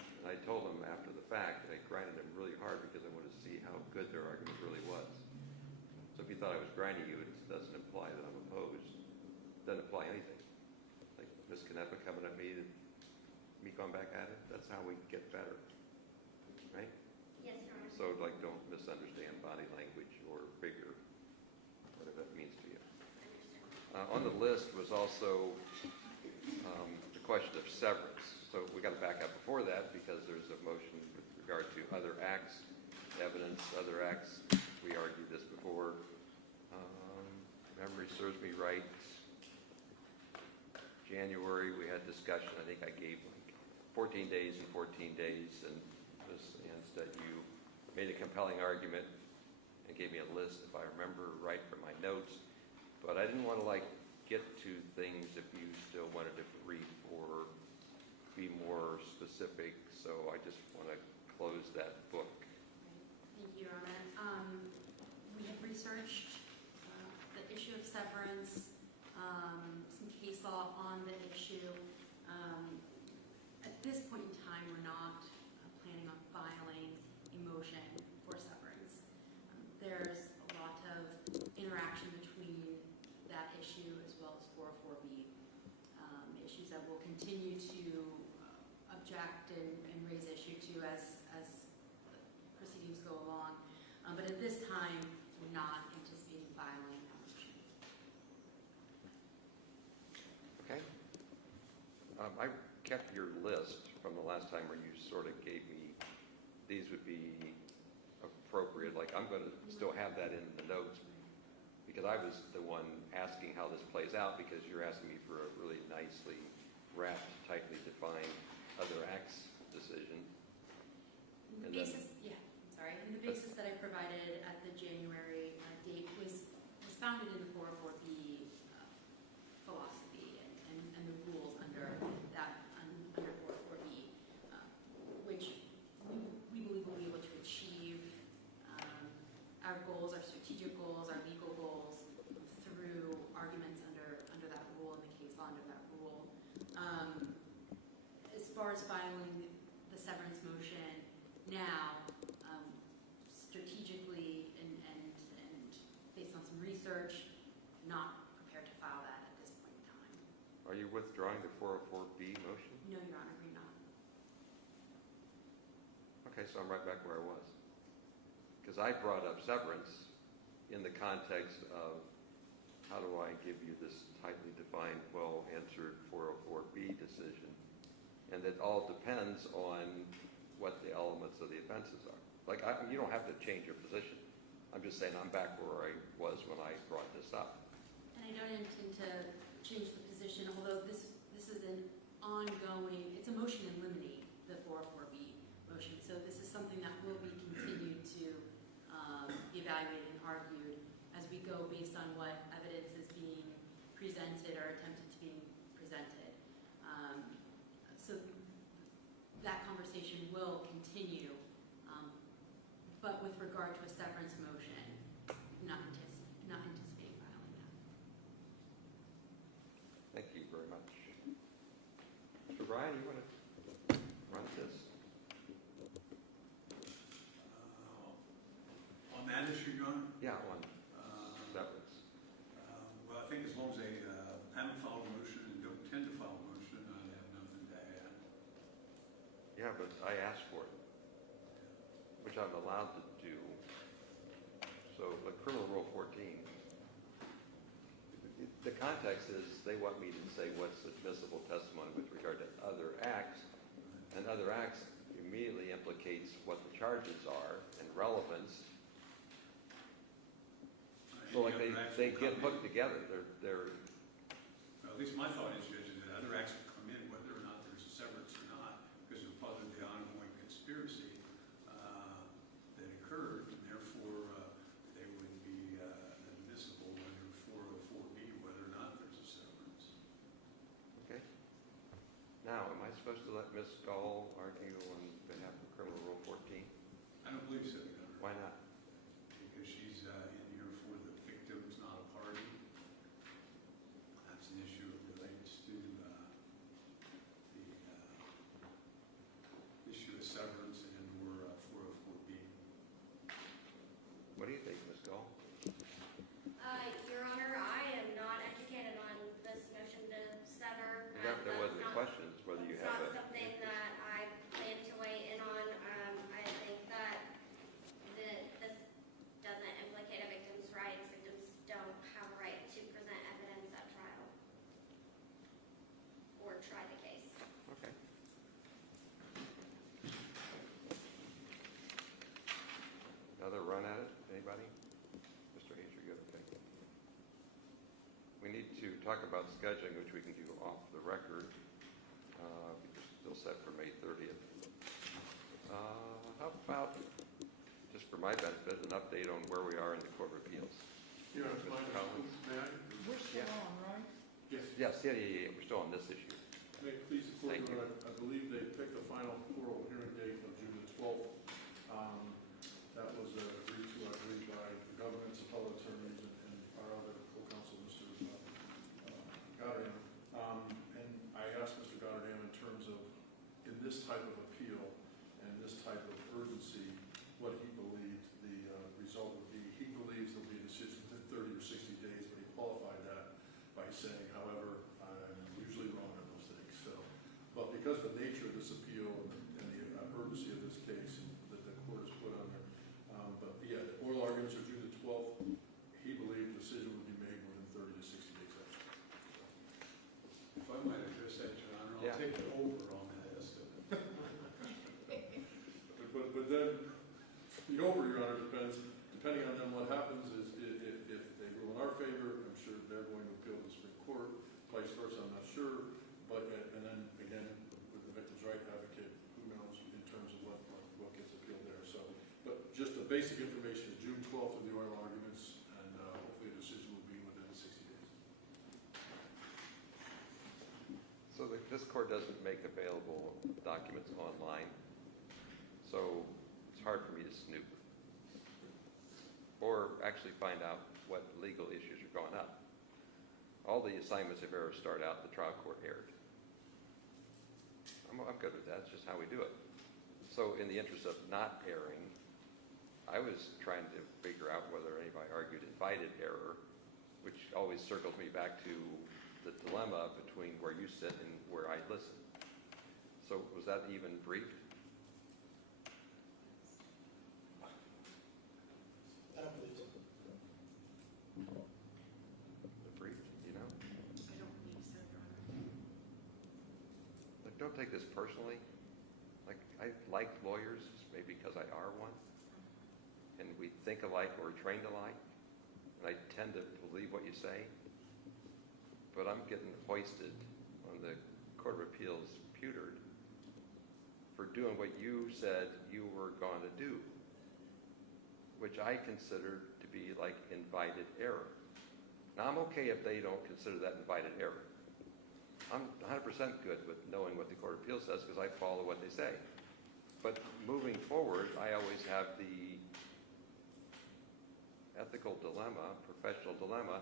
And I told them after the fact that I grinded them really hard because I wanted to see how good their argument really was. So if you thought I was grinding you, it doesn't imply that I'm opposed. It doesn't imply anything. Like Ms. Canepa coming at me, and me going back at it, that's how we get better. Right? Yes, Your Honor. So like, don't misunderstand body language or figure, whatever that means to you. On the list was also the question of severance. So we got to back up before that because there's a motion with regard to other acts, evidence, other acts. We argued this before. Memory serves me right. January we had discussion. I think I gave like 14 days and 14 days, and Ms. Anstead, you made a compelling argument and gave me a list, if I remember right from my notes. But I didn't want to get to things if you still wanted to brief or be more specific. So I just want to close that book. Thank you, Your Honor. We have researched the issue of severance, some case law on the issue. At this point in time, we're not planning on filing a motion for severance. There's a lot of interaction between that issue as well as 404B issues that we'll continue to object and raise issue to as proceedings go along. But at this time, we're not anticipating filing a motion. Okay. I kept your list from the last time where you sort of gave me, these would be appropriate. Like I'm going to still have that in the notes because I was the one asking how this plays out because you're asking me for a really nicely wrapped, tightly defined other acts decision. The basis, and the basis that I provided at the January date was founded in the 404B philosophy and the rules under that under 404B, which we believe will be able to achieve our goals, our strategic goals, our legal goals through arguments under that rule and the case law under that rule. As far as filing the severance motion now, strategically and based on some research, not prepared to file that at this point in time. Are you withdrawing the 404B motion? No, Your Honor, we're not. Okay, so I'm right back where I was. Because I brought up severance in the context of how do I give you this tightly defined, well-answered 404B decision, and it all depends on what the elements of the offenses are. Like, you don't have to change your position. I'm just saying I'm back where I was when I brought this up. And I don't intend to change the position, although this is an ongoing, it's a motion in limine, the 404B motion. So this is something that will be continued to be evaluated and argued as we go based on what evidence is being presented or attempted to be presented. So that conversation will continue. But with regard to a severance motion, not anticipating filing that. Thank you very much. Mr. Ryan, you want to run this? On that issue, Your Honor? Yeah, on severance. Well, I think as long as they haven't filed a motion and don't intend to Yeah, but I asked for it, which I'm allowed to do. So, like criminal rule 14, the context is they want me to say what's admissible testimony with regard to other acts, and other acts immediately implicates what the charges are and relevance. So like they get hooked together. They're Well, at least my thought is, Judge, that other acts will come in whether or not there's a severance or not, because of part of the ongoing conspiracy that occurred, and therefore they would be admissible under 404B whether or not there's a severance. okay. Now, am I supposed to let Ms. Gall argue on behalf of criminal rule 14? I don't believe so, Your Honor. Why not? Because she's in here for the victims, not a party. That's an issue that relates to the issue of severance and/or 404B. What do you think, Ms. Gall? Your Honor, I am not educated on this motion to sever. There wasn't a question, it's whether you It's have not a... something that I plan to weigh in on. I think that this doesn't implicate a victim's rights. Victims don't have a right to present evidence at trial or try the case. Okay. Another run at it? Anybody? Mr. Hayes, you're good? Okay. We need to talk about scheduling, which we can do off the record. Because it's still set for May 30th. How about, just for my benefit, an update on where we are in the Court of Appeals? Yeah, it's my, Collins? may I? We're still on, right? Yes. Yes, yeah. We're still on this issue. May it please the court, Thank you. I believe they picked the final oral hearing date of June the 12th. That was agreed to, I believe, by the government's appellate attorneys and our other co-counsel, Mr. Goddardam. And I asked Mr. Goddardam in terms of, in this type of appeal and this type of urgency, what he believed the result would be. He believes there'll be a decision within 30 or 60 days, but he qualified that by saying, however, I'm usually wrong on those things. So, but because of the nature of this appeal and the urgency of this case that the court has put on there, but yeah, the oral arguments are due the 12th. He believed the decision would be made within 30 to 60 days after. If I might address that, Your Honor, Yeah. I'll take it over on that estimate. But then, the over, Your Honor, depending on them, what happens is if they rule in our favor, I'm sure they're going to appeal to the Supreme Court, vice versa, I'm not sure. But, and then again, with the victim's right advocate, who knows in terms of what gets appealed there. So, but just the basic information, June 12th of the oral arguments, and hopefully a decision will be within 60 days. So this court doesn't make available documents online, so it's hard for me to snoop or actually find out what legal issues are going up. All the assignments of error start out the trial court erred. I'm good with that. It's just how we do it. So in the interest of not erring, I was trying to figure out whether anybody argued invited error, which always circles me back to the dilemma between where you sit and where I listen. So was that even briefed? I don't believe so. Briefed, you know? I don't believe so, Your Honor. Like, don't take this personally. Like, I like lawyers, maybe because I are one, and we think alike or we're trained alike, and I tend to believe what you say, but I'm getting hoisted on the Court of Appeals pewtered for doing what you said you were going to do, which I consider to be like invited error. Now, I'm okay if they don't consider that invited error. I'm 100% good with knowing what the Court of Appeals says because I follow what they say. But moving forward, I always have the ethical dilemma, professional dilemma,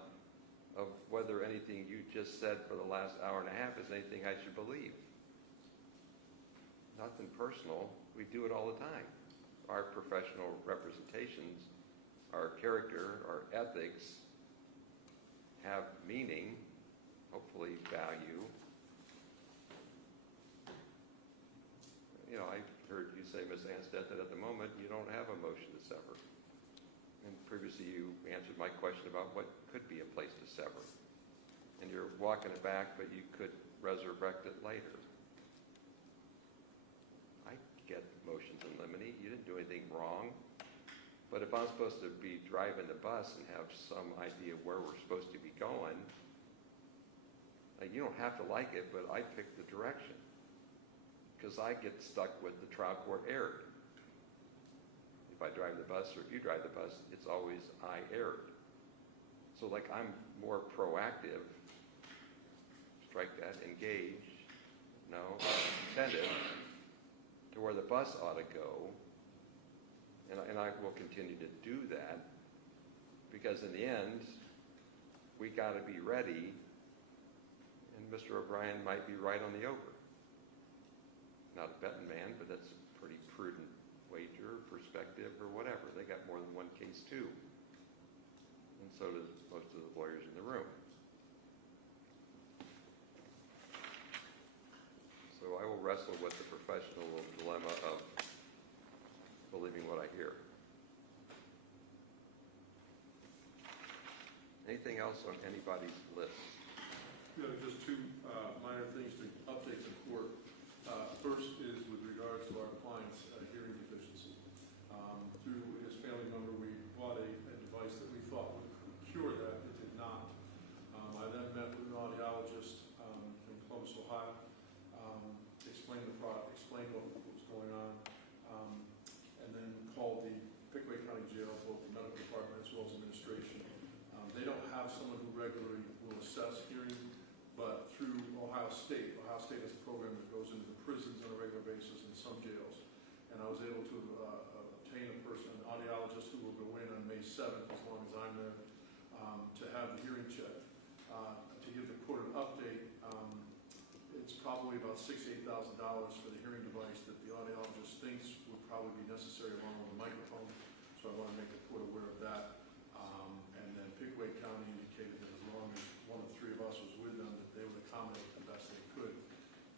of whether anything you just said for the last hour and a half is anything I should believe. Nothing personal. We do it all the time. Our professional representations, our character, our ethics have meaning, hopefully value. You know, I extent that at the moment, you don't have a motion to sever. And previously, you answered my question about what could be a place to sever. And you're walking it back, but you could resurrect it later. I get motions in limine. You didn't do anything wrong. But if I'm supposed to be driving the bus and have some idea where we're supposed to be going, you don't have to like it, but I pick the direction. Because I get stuck with the trial court erred. If I drive the bus, or if you drive the bus, it's always I erred. So like I'm more proactive, strike that, engage, no, attentive, to where the bus ought to go. And I will continue to do that, because in the end, we got to be ready, and Mr. O'Brien might be right on the over. Not a betting man, but that's a pretty prudent wager, perspective, or whatever. They got more than one case too. And so does most of the lawyers in the room. So I will wrestle with the professional dilemma of believing what I hear. Anything else on anybody's list? Yeah, just two minor things to update the court. First is with regards to our client's hearing deficiency. Through his family member, we bought a device that we thought would cure that. It did not. I then met with an audiologist in Columbus, Ohio, explained the product, explained what was going on, and then called the Pike County Jail, both the medical department as well as administration. They don't have someone who regularly will assess hearing, but through Ohio State has a program that goes into the prisons on a regular basis in some jails. And I was able to obtain an audiologist who will go in on May 7th, as long as I'm there, to have the hearing check. To give the court an update, it's probably about $6,000 to $8,000 for the hearing device that the audiologist thinks would probably be necessary along with a microphone. So I want to make the court aware of that. And then Pike County indicated that as long as one of the three of us was with them, that they would accommodate the best they could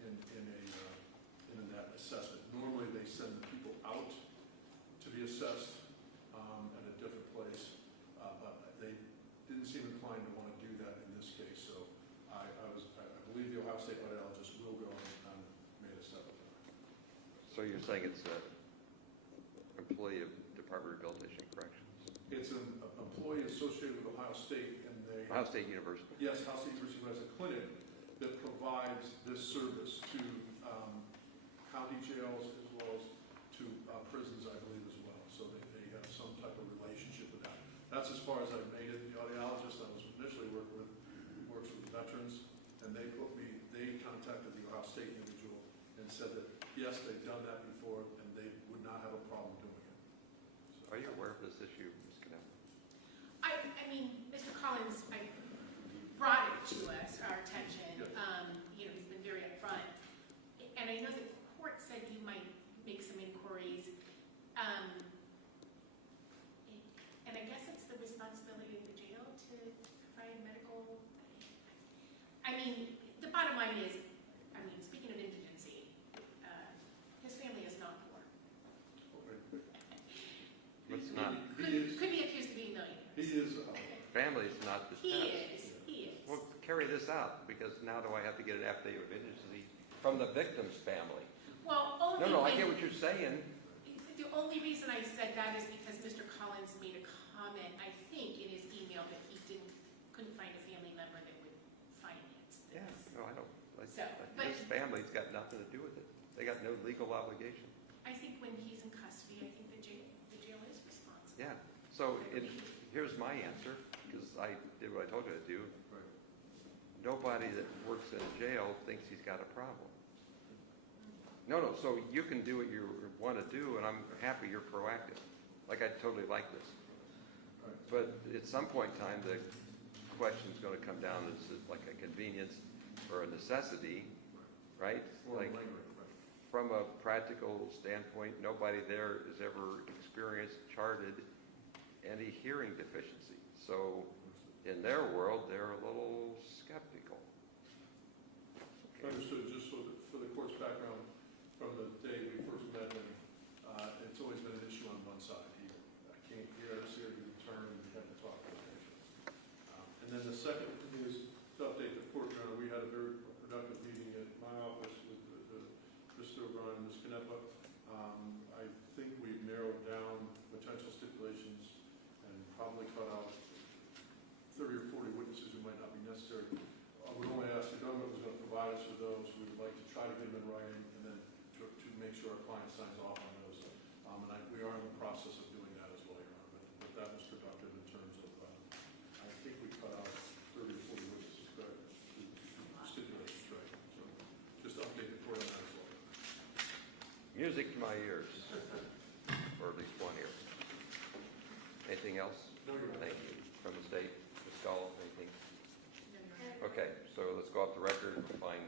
in that assessment. Normally they send the people out to be assessed at a different place, but they didn't seem inclined to want to do that in this case. So I believe the Ohio State audiologist will go on May the 7th. So you're saying it's an employee of Department of Rehabilitation and Corrections? It's an employee associated with Ohio State, and they... Ohio State University. Yes, Ohio State University has a clinic that provides this service to county jails as well as to prisons, I believe, as well. So they have some type of relationship with that. That's as far as I've made it. The audiologist I was initially working with works with veterans, and they contacted the Ohio State individual and said that, yes, they've done that before, and they would not have a problem doing it. So, are you aware of this issue, Ms. Canal? I mean, Mr. Collins, brought it to us, our attention. Yes. He's been very upfront. And I know the court said you might make some inquiries. And I guess it's the responsibility of the jail to provide medical. I mean, the bottom line is, speaking of indigency, his family is not poor. It's not. Could be accused of being millionaires. He is. Family is not the test. He is. Well, carry this out, because now do I have to get an affidavit of indigency from the victim's family? Well, only No, I when- get what you're saying. The only reason I said that is because Mr. Collins made a comment, I think, in his email that he couldn't find a family member that would finance this. Yeah, no, I don't. But- His family's got nothing to do with it. They got no legal obligation. I think when he's in custody, I think the jail is responsible. Yeah. So here's my answer, because I did what I told you to do. Nobody that works in a jail thinks he's got a problem. No, so you can do what you want to do, and I'm happy you're proactive. Like, I totally like this. But at some point in time, the question's going to come down as like a convenience or a necessity, right? Like, from a practical standpoint, nobody there has ever experienced, charted any hearing deficiency. So in their world, they're a little skeptical. Understood. Just so that for the court's background, from the day we first met him, that, but I think we've narrowed down potential stipulations and probably cut out 30 or 40 witnesses who might not be necessary. I would only ask, the government was going to provide us with those. We would like to try to get them in writing and then to make sure our client signs off on those. We are in the process of doing that as well, Your Honor, but that was productive in terms of, I think we cut out 30 or 40 witnesses, correct? Stipulations, right? So just update the court on that as well. Music to my ears, or at least one ear. Anything else? No, Your Honor. Thank you. From the state, Ms. Gall, anything? Okay, so let's go off the record and find